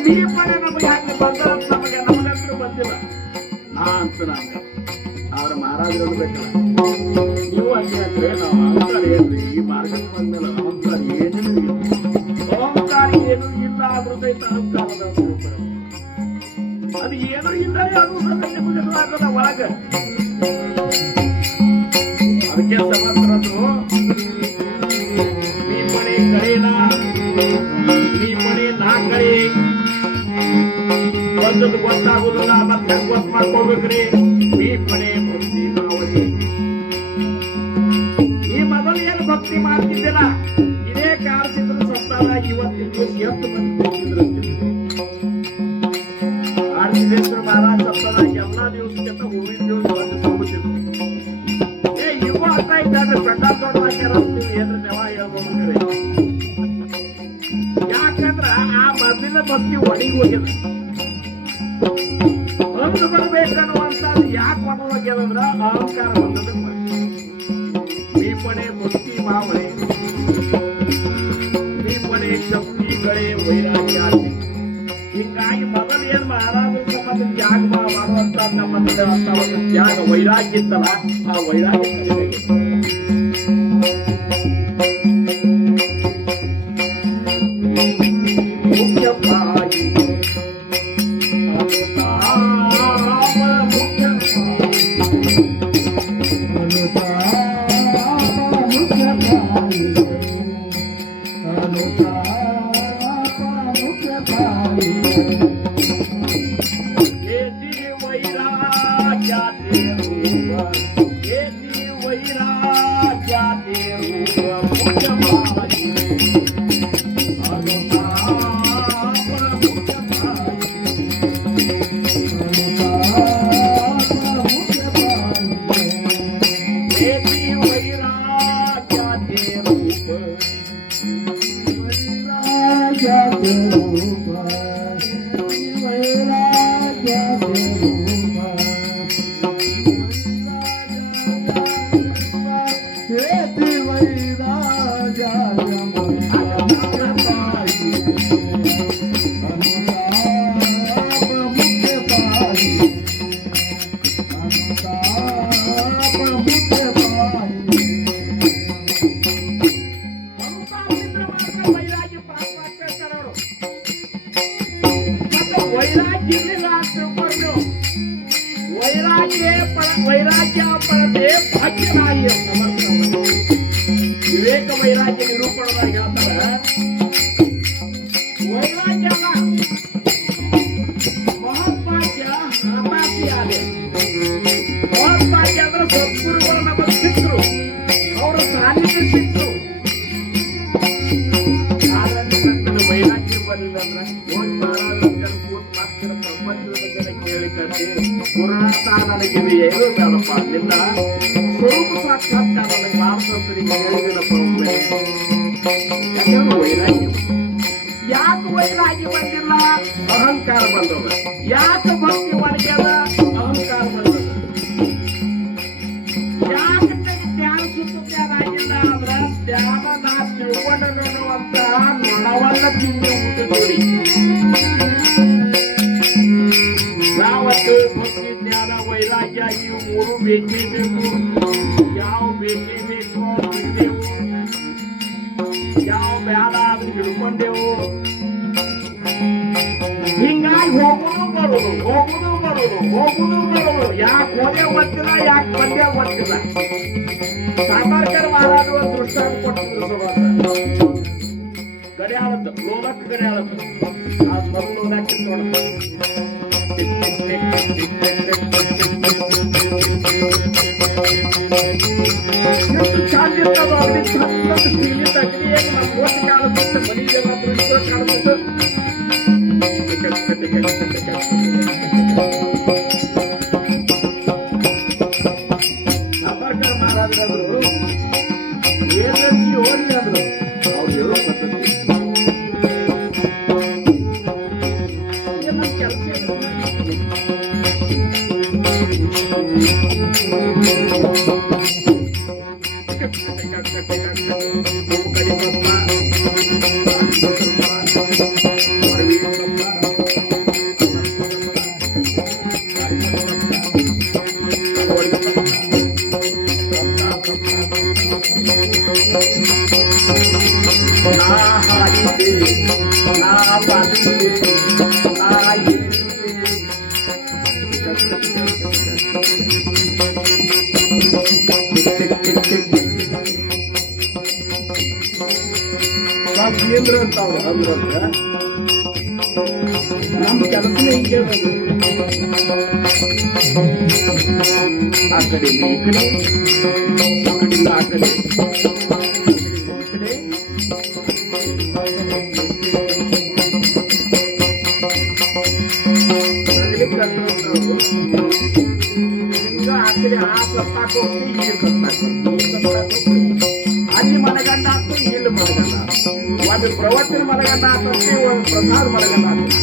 ನೀಪಣೆ ನಮಗೆ ಹಂಗ ಬಂದ ನಮಗಂತೂ ಬಂದಿಲ್ಲ. ನಾ ಅಂತ ನಂಗ ಅವ್ರ ಮಹಾರಾಜರು ಬೇಕಲ್ಲ, ನೀವು ಹಂಗೆ ಅಂದ್ರೆ ನಾವು ಅಹಂಕಾರ ಏನ್ರಿ ಈ ಮಾರ್ಗಕ್ಕೆ ಬಂದ್ಮೇಲೆ ಅಹಂಕಾರ ಏನೇನು ಇಲ್ಲ. ಅಹಂಕಾರ ಏನು ಇಲ್ಲ ಆದ್ರೂ ಸಹಿತ ಅಹಂಕಾರದ ಅದು ಏನೂ ಇಲ್ಲದೆ ಅದು ನಿಮಗೆ ಒಳಗ. ಅದಕ್ಕೆ ಸಮರ್ಥರದ್ದು ನೀಪಣೆ ಕಳೆನ, ನೀಪಣೆ ನಾ ಕಳೆ ಒಂದದ್ದು ಗೊತ್ತಾಗುದಿಲ್ಲ. ಮತ್ತೆ ಹೆಂಗ್ ಗೊತ್ತು ಮಾಡ್ಕೊಳ್ಬೇಕ್ರಿ? ನೀಪಣೆ ಭಕ್ತಿ ಮಾವಳಿ. ಈ ಮೊದಲು ಏನು ಭಕ್ತಿ ಮಾಡ್ತಿದ್ದಿಲ್ಲ, ಇದೇ ಕಾರ್ಸಿದ್ರ ಸತ್ತಾಗ ಇವತ್ತಿನ ದಿವಸ ಎಷ್ಟು ಮಂದಿ ಕೂತಿದ್ರಂತೆ. ಆರ್ಸಿದ್ದೇಶ್ವರ ಮಹಾರಾಜ ಸತ್ತಾಗ ಎಲ್ಲಾ ದಿವಸಕ್ಕಿಂತ ಹೂವಿನ ದಿವಸ ಬಂದು ತಗೋತಿದ್ರು. ಇವು ಅರ್ಥ ಇದ್ದಾರೆ ಪೆಂಡಾಲ್ ದೊಡ್ಡ ಹಾಕ್ಯಾರ ನೀವು ಏನ್ರ ನೆವ ಹೇಳ್ಬೋದ್ರಿ. ಯಾಕಂದ್ರ ಆ ಮೊದಲಿನ ಭಕ್ತಿ ಒಣಗಿ ಹೋಗ್ಯದ. ಹೊಂದು ಬರ್ಬೇಕನ್ನುವಂಥದ್ದು ಯಾಕೆ ಹೊಂದು ಹೋಗ್ಯದಂದ್ರ ಅಹಂಕಾರ ಹೊಂದದಕ್ಕೆ ನೀಪಣೆ ಭಕ್ತಿ ಮಾವಳೆ, ನೀಪಣೆ ಶಕ್ತಿ ಗಳೆ ವೈರಾಗ್ಯ. ಹಿಂಗಾಗಿ ಮೊದಲು ಏನ್ ಮಹಾರಾಜರ ಸಂಬಂಧ ತ್ಯಾಗ ಮಾಡುವಂತ ನಮ್ಮ ಒಂದು ತ್ಯಾಗ ವೈರಾಗ್ಯ ಇತ್ತಲ್ಲ, ಆ ವೈರಾಗ್ಯ ಮುಖ್ಯವಾಗಿ ವೈರಾಗ್ಯ ಪರತೆ ಭಾಗ್ಯನಾಗಿ ವಿವೇಕ ವೈರಾಗ್ಯ ನಿರೂಪಣದಾಗ ಹೇಳ್ತಾರ. ವೈರಾಗ್ಯ ಮಹತ್ವಾಕ್ಯ ಹತಾಶಿ ಆದೆ. ಮಹತ್ವಾಕ್ಯ ಅಂದ್ರೆ ಸದ್ಗುರುಗಳು ನಮಗೆ ಸಿಕ್ಕರು, ಅವರ ಸಾನ್ನಿಧ್ಯ ಸಿಕ್ಕರು. ಆದ್ರೆ ವೈರಾಗ್ಯ ಬರಲಿಲ್ಲ ಅಂದ್ರೆ ಹೋಗಿ ಮಹಾರಾಜ ಪ್ರಪಂಚದ ಬಗ್ಗೆ ಕೇಳಿ ಹೇಳಿಕಂತೆ ಗುರುನಾಥ ನನಗಿದು ಏನು ಬೇಡಪ್ಪ ನಿನ್ನ ಸ್ವರೂಪ ಸಾಕ್ಷಾತ್ಕಾರ ನನಗೆ ಮಾಡ್ಸಂತ ನಿಮ್ಗೆ ಹೇಳಿದಿನಪ್ಪ ಒಮ್ಮೆ. ಯಾಕಂದ್ರೆ ವೈರಾಗ್ಯ ಯಾಕೆ ವೈರಾಗಿ ಬಂದಿಲ್ಲ? ಅಹಂಕಾರ ಬಂದದ. ಯಾಕೆ ಭಕ್ತಿ ಒಳಗ್ಯದ? ಅಹಂಕಾರ ಬಂದದ. ಯಾಕೆ ಧ್ಯಾನ ಸುತ್ತಾಗಿಲ್ಲ ಅಂದ್ರ ಧ್ಯಾನ ನಾ ತಿಳ್ಕೊಂಡೇನುವಂತ ನೊಣವನ್ನ ತಿಂದು ಹುಟ್ಟಿದೋರಿ. ನಾವತ್ತು ಭಕ್ತಿ ಜ್ಞಾನ ವೈರಾಗ್ಯ ಇವು ಮೂರು ಬೇಕೇ ಬೇಕು. ಯಾವ ಬೇಕೇ ಬೇಕು ಬಿಟ್ಟೆವು, ಯಾವ ಬೇಡ ಅದು ಹಿಡ್ಕೊಂಡೆವು. ಹಿಂಗಾಗಿ ಹೋಗುದು ಬರುದು ಹೋಗುದು ಬರುದು ಹೋಗುದು ಬರುದು. ಯಾಕೆ ಹೋದೆ ಗೊತ್ತಿಲ್ಲ, ಯಾಕೆ ಬಂದೇ ಗೊತ್ತಿಲ್ಲ. ಸಾಬರ್ಕರ್ ಮಹಾರಾಜ ಒಂದು ದೃಷ್ಟಾಂತ ಕೊಟ್ಟಿದ್ರು ಸಭಾದ ಗಡಿಯಾಳದ್ದು ಲೋಲಕ್ ಗಡಿಯಾಳದ್ದು ಆ ಮೊದಲು ಲೋಲಕ್ಕೆ ನೋಡುತ್ತೆ ಎಷ್ಟು ಚಂದ ಇರ್ತದ. ಅಗ್ನಿ ಚಂದ ಸ್ಟೀಲಿಂದ ಅಗ್ನಿ ಹೇಗೆ ನಮ್ಮ ಕೋಟಿ ಕಾಣುತ್ತೆ, ಮನೆಗೆಲ್ಲ ದೃಶ್ಯ ಕಾಣುತ್ತೆ. ಸಾಬರ್ಕರ್ ಮಹಾರಾಜರು ಏನ್ ಹೋಗಿ ಅಂದ್ರು. ಅವ್ರು ಹೇಳೋ ಪದ್ಧತಿ ಕೇಂದ್ರ ಅಂತ ಅಂದ್ರಂತ ನಮ್ಮ ಕೆಲಸನೇ ಹಿಂಗೆ ಆ ಕಡೆಯಿಂದ ಈ ಕಡೆ, ಆ ಕಡೆಯಿಂದ ಆ ಕಡೆ, ಹಿಂಗ ಆ ಕಡೆ ಆ ಸತ್ತಾಕ ಹೋಗ್ತಿ, ಈ ಸತ್ತಾಕ ಅಲ್ಲಿ ಮನಗಂಡ ಆಗ್ತು, ಇಲ್ಲಿ ಮನಗಂಡ ಆಗ್ತು. ಒಂದು ಪ್ರವಚನ ಮನಗಂಡ ಆಗ್ತಂತೆ, ಒಂದು ಪ್ರಸಾದ ಮನಗಂಡ ಆಗ್ತದೆ.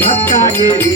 ಭಕ್ತಾಗೇರಿ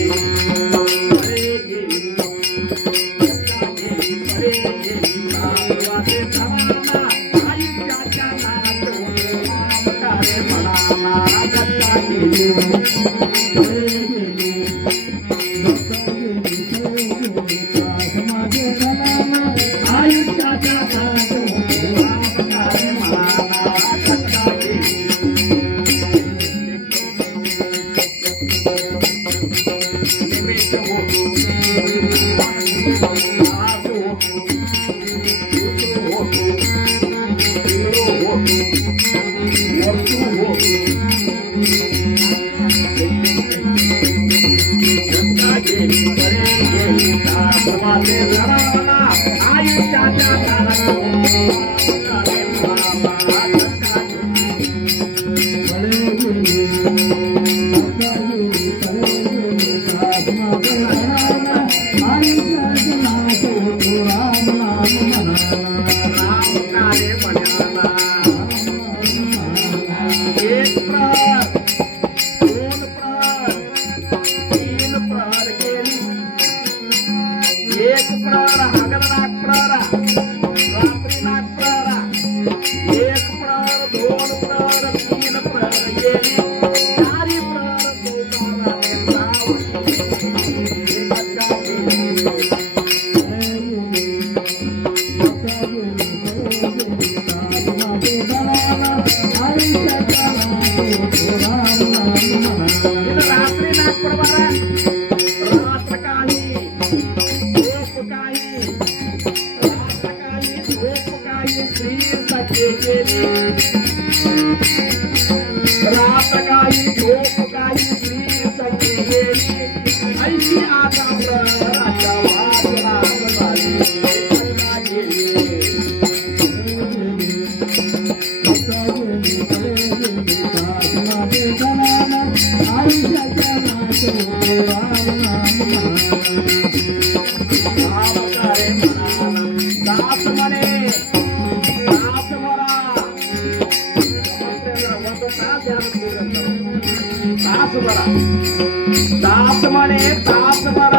ದಾಸಮನೆ ದಾಸಮರ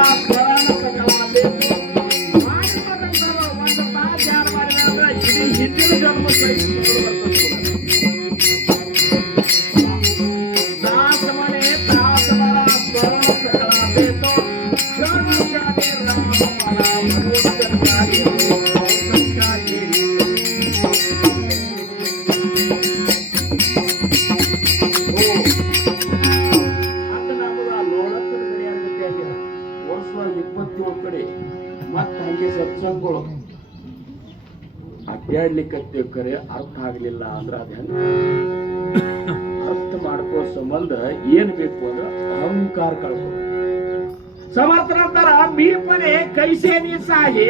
ಹಿಂದಿನ ಜನ್ಮ ದಾಸಮನೆ ದಾಸಮರ ಸತ್ಸಂಗಗಳು ಅಡ್ಡಾಡ್ಲಿಕ್ಕೆ ಕರೆ ಅರ್ಥ ಆಗ್ಲಿಲ್ಲ ಅಂದ್ರೆ ಅದ ಅರ್ಥ ಮಾಡ್ಕೋ ಸಂಬಂಧ ಏನ್ ಬೇಕು ಅಂದ್ರೆ ಅಹಂಕಾರ ಕಳ್ಕೊ ಸಮರ್ಥನಂತರ ಮೀಪನೆ ಕೈಸೆ ನಿಸಾಯೆ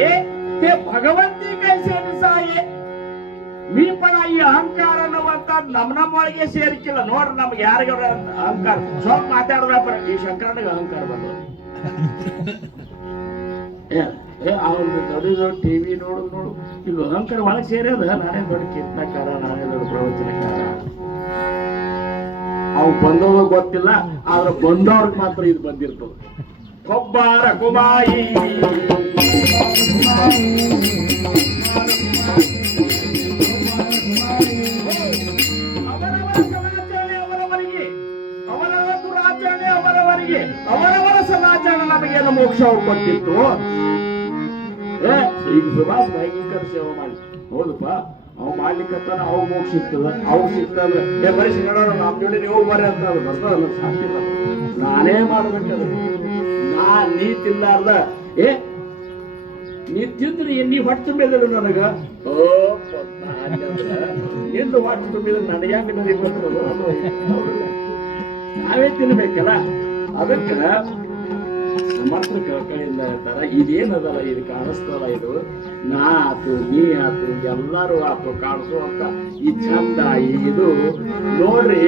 ते ಭಗವಂತಿ ಕೈಸೆ ನಿಸಾಯೆ ಮೀಪನ ಈ ಅಹಂಕಾರ ಅನ್ನುವಂತ ನಮ್ಮೊಳಗೆ ಸೇರಿಕಿಲ್ಲ ನೋಡ್ರಿ ನಮ್ಗೆ ಯಾರಿಗ ಅಹಂಕಾರ ಸ್ವಲ್ಪ ಮಾತಾಡಿದ್ರ ಈ ಶಂಕರನಿಗೆ ಅಹಂಕಾರ ಬಂದ ಅವ್ರು ದೊಡ್ಡ ಟಿವಿ ನೋಡು ಈಗ ಅಹಂಕಾರ ಒಳಗೆ ಸೇರ್ಯದ ನಾನೇ ದೊಡ್ಡ ಕೀರ್ತನಕಾರ ನಾನೇ ದೊಡ್ಡ ಪ್ರವಚನಕಾರ ಅವ್ ಬಂದವ ಗೊತ್ತಿಲ್ಲ ಆದ್ರೆ ಬಂದವ್ರಿಗೆ ಮಾತ್ರ ಇದು ಬಂದಿರ್ತದೆ ಕೊಬ್ಬಾರ ಕುಮಾಯಿ ಅವರವರ ಸದಾಚರಣೆ ಅವರವರಿಗೆ ಅವರವರ ದುರಾಚರಣೆ ಅವರವರಿಗೆ ಅವರವರ ಸದಾಚರಣೆ ನಮಗೇನು ಮೋಕ್ಷವು ಕೊಟ್ಟಿತ್ತು ಈಗ ಸುಭಾಷ್ ಭಯಂಕರ ಸೇವೆ ಮಾಡಿ ಹೌದಪ್ಪ ಅವ್ ಮಾಡ್ಲಿಕ್ಕತ್ತಾನ ಅವ್ ಮೋಕ್ಷ ಸಿಗ್ತದ ಅವ್ ಸಿಗ್ತದ ಬರೀ ಸಿಗೋಣ ನಮ್ ಜೋಡಿ ನೀವು ಬರೀ ಅಂತ ಬರ್ತದ ಸಾಕಿಲ್ಲ ನಾನೇ ಮಾಡ್ಬೇಕದ ನೀ ತಿನ್ನಾರ್ದ ನೀ ತಿಂದ್ರಿ ನೀ ಹೊಟ್ಟೆ ತುಂಬಿದ್ರು ನನಗ ನಿಂದು ಹೊಟ್ಟೆ ತುಂಬಿದ್ರೆ ನನಗೆ ಹೆಂಗ ನನಗೆ ನಾವೇ ತಿನ್ಬೇಕಲ್ಲ ಅದಕ್ಕ ಸಮರ್ಥ ಕಳ್ಕಳಿಂದ ಹೇಳ್ತಾರ ಇದೇನದಲ್ಲ ಇದು ಕಾಣಿಸ್ತಲ್ಲ ಇದು ನಾ ಆತು ನೀ ಆತು ಎಲ್ಲರೂ ಆತು ಕಾಣಿಸುವಂತ ಈ ಚಂದ ಇದು ನೋಡ್ರಿ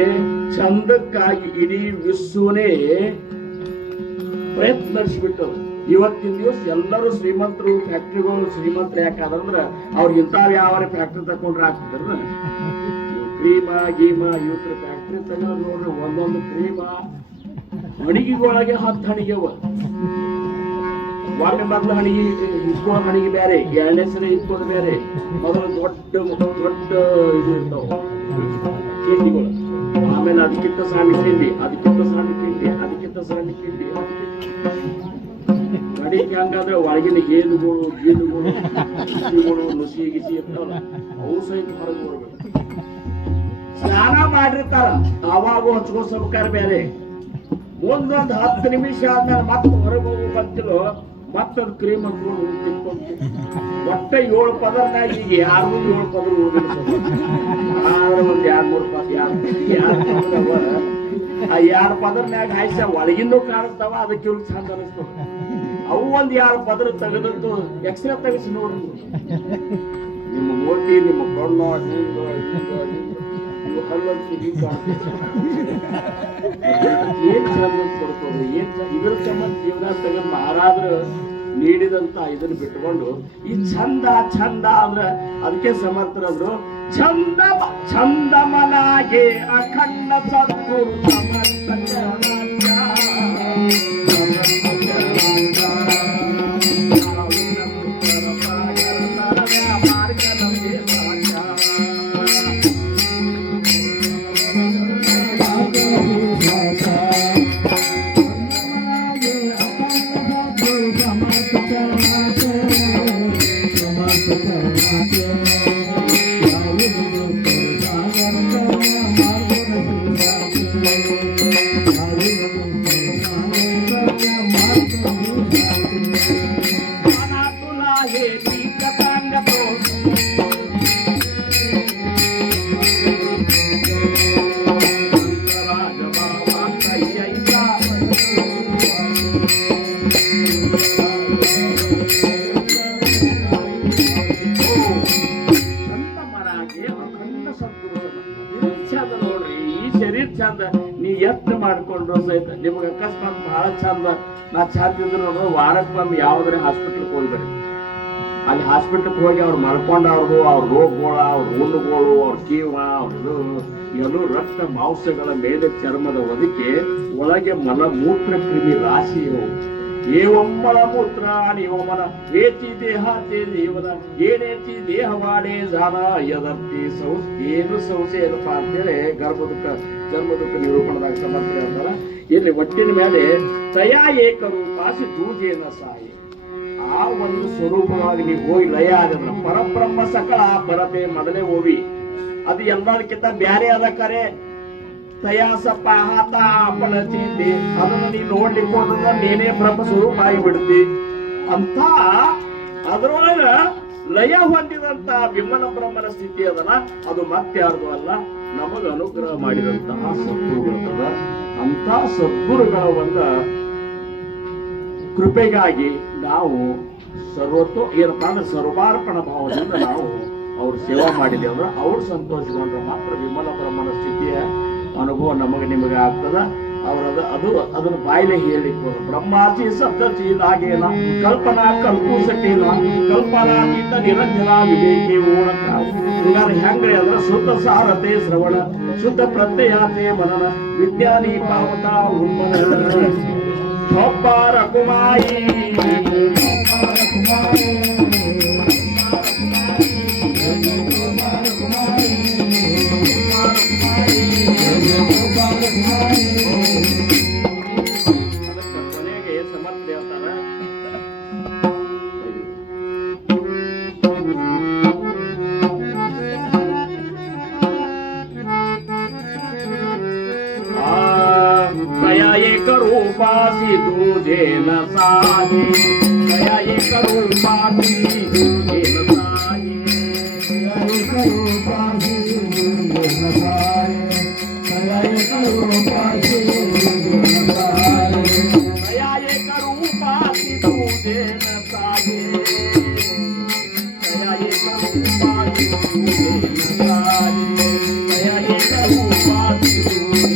ಚಂದಕ್ಕಾಗಿ ಇಡೀ ವಿಶ್ವನೇ ಪ್ರಯತ್ನ ನಡೆಸಿಬಿಟ್ಟರು ಇವತ್ತಿನ ದಿವಸ ಎಲ್ಲರೂ ಶ್ರೀಮಂತರು ಫ್ಯಾಕ್ಟ್ರಿಗಳು ಶ್ರೀಮಂತರು ಯಾಕಂದ್ರ ಅವ್ರು ಇಂಥವ್ ಯಾವ ಫ್ಯಾಕ್ಟ್ರಿ ತಕೊಂಡ್ರೆ ಆಗ್ತಿದ್ರ ಕ್ರೀಮ ಗೀಮ ಇವತ್ರ ಫ್ಯಾಕ್ಟ್ರಿ ತಗೊಂಡ್ರೆ ನೋಡ್ರಿ ಒಂದೊಂದು ಕ್ರೀಮ ಹಣಿಗೆಗೊಳಗೆ 10 ಹಣಿಗೆವ ಒಮ್ಮೆ ಮೊದಲು ಹಣಿಗೆ ಇಸ್ಕೋ ಹಣಿಗೆ ಬೇರೆ ಎರಡನೇ ಸರಿ ಇಸ್ಕೋದು ಬೇರೆ ಮೊದಲು ದೊಡ್ಡ ಇದು ಇರ್ತಾವ ಕಿಂಡಿಗಳು ಆಮೇಲೆ ಅದಕ್ಕಿಂತ ಸಣ್ಣ ಕಿಂಡಿ ಅದಕ್ಕಿಂತ ಸಣ್ಣ ಕಿಂಡಿ ಅದಕ್ಕಿಂತ ಸಣ್ಣ ಕಿಂಡಿ ಕಡಿಗೆ ಹಂಗಾದ್ರೆ ಒಳಗಿನ ಗೇನುಗಳು ಗೀನುಗಳು ನುಸಿ ಗಿಸಿ ಇರ್ತಾವಲ್ಲ ಅವು ಸಹಿತ ಹೊರಗೆ ನೋಡ್ಬೇಕು ಸ್ನಾನ ಮಾಡಿರ್ತಾರ ಅವಾಗೂ ಹಚ್ಕೋ ಸಬಕಾರ ಬೇರೆ ಒಂದೊಂದು 10 ನಿಮಿಷ ಆದ್ಮೇಲೆ ಮತ್ತೆ ಹೊರಗೆ ಹೋಗೋ ಬಂತಿರೋ ಮತ್ತೊಂದು ಕ್ರೀಮ್ ಅಂದ್ಕೊಂಡು ತಿನ್ಕೊಂಡು ಒಟ್ಟ 7 ಪದರ್ನಾಗ ಈಗ ಯಾರು 7 ಪದರ್ ಉಳಿದಿಲ್ಲ ಆದ್ರೆ ಒಂದ್ 2-3 ಪದ ಆ 2 ಪದರ್ನಾಗ ಹಾಯ್ಸ ಒಳಗಿಂದು ಕಾಣಿಸ್ತಾವ ಅದಕ್ಕೆ ಇವ್ರಿಗೆ ಚಂದ ಅನಿಸ್ತವ ಅವು ಒಂದ್ 2 ಪದರ್ ತೆಗೆದಂತು ಎಕ್ಸ್ರೇ ತೆಗಿಸಿ ನೋಡ್ರಿ ನಿಮ್ಮ ಮೋತಿ ನಿಮ್ಮ ಕಣ್ಣು ಏನ್ ಚಂದ ಕೊಡ್ತದೆ ಇದ್ರ ಸಂಬಂಧ ಜೀವನ ತಗೊಂಡ್ ಮಹಾರಾಜರು ನೀಡಿದಂತ ಇದನ್ನ ಬಿಟ್ಕೊಂಡು ಈ ಚಂದ ಅಂದ್ರ ಅದಕ್ಕೆ ಸಮರ್ಥರಂದ್ರು ಚಂದ ಮನಾಗೆ ಅಖಂಡ ಸದ್ಗುರು ನೀ ಯತ್ನ ಮಾಡ್ಕೊಂಡ್ರು ಸಹಿತ ನಿಮ್ಗೆ ಅಕಸ್ಮಾತ್ ಬಹಳ ಚಂದ. ನಾ ಚಂದ ಇದ್ರು ನೋಡು ವಾರಕ್ಕೊಮ್ಮೆ ಯಾವ್ದಾರೆ ಹಾಸ್ಪಿಟ್ಲ್ಗೆ ಹೋಗ್ಬೇಡಿ. ಅಲ್ಲಿ ಹಾಸ್ಪಿಟ್ಲ್ಗೆ ಹೋಗಿ ಅವ್ರು ಮಲ್ಕೊಂಡು ಅವ್ರದ್ದು ಅವ್ರ ರೋಗಗಳು ಅವ್ರ ಹುಣ್ಣುಗಳು ಅವ್ರ ಕೀವ ಅವ್ರದ್ದು ಎಲ್ಲೂ ರಕ್ತ ಮಾಂಸಗಳ ಮೇಲೆ ಚರ್ಮದ ಒದಕೆ ಒಳಗೆ ಮಲ ಮೂತ್ರ ಕ್ರಿಮಿ ರಾಶಿ ಏವಮ್ಮಳ ಮೂತ್ರ ನಿವಮನ ಏತಿ ದೇಹ ತೇ ದೇವನ ಏನೇತಿ ದೇಹವಾಡೇ ಜಾನ ಯದರ್ತಿ ಏನು ಸಂಶಯ ಏನಪ್ಪಾ ಅಂತೇಳಿ ಜನ್ಮ ದುಃಖ ನಿರೂಪಣದಾಗ ಸಮರ್ಥ ಹೇಳ್ತಾರ. ಇಲ್ಲಿ ಒಟ್ಟಿನ ಮೇಲೆ ತಯಾ ಏಕರೂಪಾಸಿ ದೂಜೇನ ಸಾಯಿ. ಆ ಒಂದು ಸ್ವರೂಪವಾಗಿ ನೀವು ಹೋಗಿ ಲಯ ಆದ್ರ ಪರಬ್ರಹ್ಮ ಸಕಲ ಬರತೆ ಮೊದಲೇ ಹೋಗಿ ಅದು ಎಲ್ಲದಕ್ಕಿಂತ ಬ್ಯಾರೆ ಆದ ಕರೆ ತಯಾಸ ಪಾಹಾತ ಅಪನಚಿದ್ದೆ ಅದನ್ನು ನೀ ನೋಡ್ಲಿಕ್ಕೆ ಹೋದ ನೀನೇ ಬ್ರಹ್ಮ ಸ್ವರೂಪ ಆಗಿಬಿಡ್ತಿ ಅಂತ ಅದ್ರೊಳಗ ಲಯ ಹೊಂದಿದಂತ ವಿಮಲ ಬ್ರಹ್ಮನ ಸ್ಥಿತಿ ಅದಲ್ಲ ಅದು ಮತ್ತೆ ಯಾರ್ದು ಅಲ್ಲ ನಮಗ ಅನುಗ್ರಹ ಮಾಡಿದಂತಹ ಸದ್ಗುರುಗಳದ. ಅಂತ ಸದ್ಗುರುಗಳ ಒಂದು ಕೃಪೆಗಾಗಿ ನಾವು ಸರ್ವತ್ತು ಏನಪ್ಪಾ ಅಂದ್ರೆ ಸರ್ವಾರ್ಪಣ ಭಾವದಿಂದ ನಾವು ಅವ್ರ ಸೇವಾ ಮಾಡಿದ್ದೇವೆ ಅಂದ್ರೆ ಅವ್ರು ಸಂತೋಷಗೊಂಡ್ರೆ ಮಾತ್ರ ವಿಮಲ ಬ್ರಹ್ಮನ ಸ್ಥಿತಿಯ ಅನುಭವ ನಮಗೆ ನಿಮಗೆ ಆಗ್ತದ. ಅದನ್ನ ಬಾಯಿಲೆ ಹೇಳಿಕ್ ಬ್ರಹ್ಮಾಚಿ ಸಪ್ತಚೀನಾಗೇನ ಕಲ್ಪನಾ ಕಲ್ಪೂಸಕೇನ ಕಲ್ಪನಾತೀತ ನಿರಂಜನ ವಿವೇಕಿ ಓಣಕ. ಹಂಗಾರೆ ಹೆಂಗ್ರಿ ಅಂದ್ರೆ ಶುದ್ಧ ಸಾರತೆ ಶ್ರವಣ ಶುದ್ಧ ಪ್ರತ್ಯಯಾತೆ ಮನನ ವಿಜ್ಞಾನಿ ಪಾವತ ಉನ್ಮನ ಒಬ್ಬರ ಕುಮಾರಿ ಕೊನೆಗೆ ಸಮರ್ಥ ಹೇಳ್ತಾರ. रूपासी तुझे न साहे दया एक रूपासी तुझे न साहे दया एक रूपासी तुझे न साहे दया एक रूपासी तुझे न साहे दया एक रूपासी तुझे न साहे दया एक रूपासी तुझे न साहे दया एक रूपासी तुझे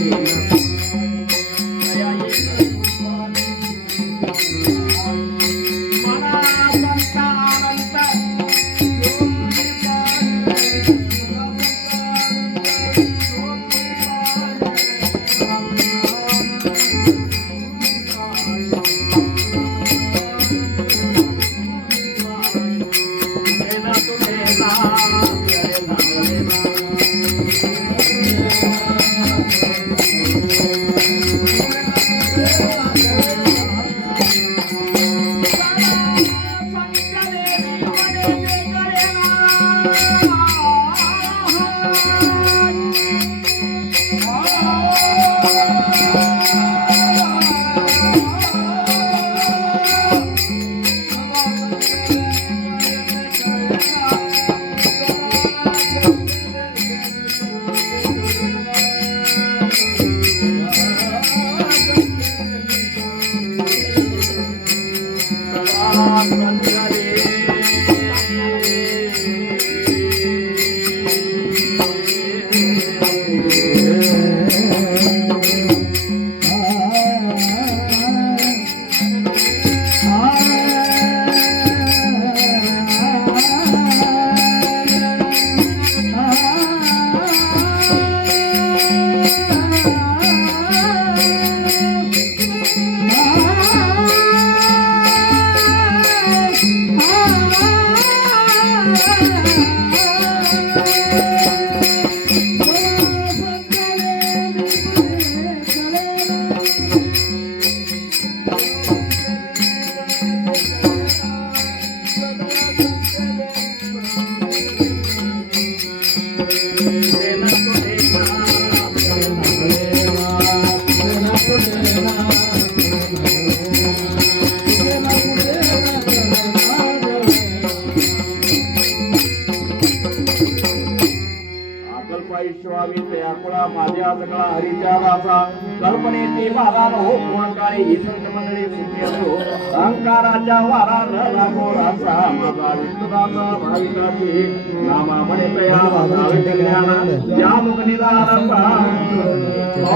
कल्पनेची वारान हो गुणकारी ही संत मंडळी सुखी असो अहंकाराच्या वारान लागो रासा माझा विष्णुदासा भाविकाची नामा म्हणे तया माझा विज्ञान ज्या मुख निदान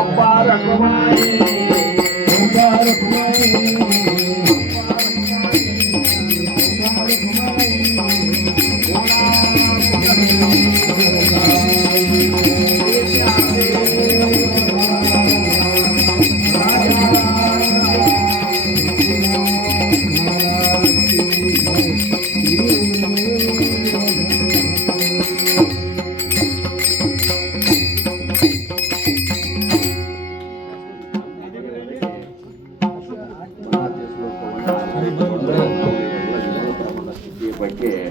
अप्पा रघुमाई ಬಗ್ಗೆ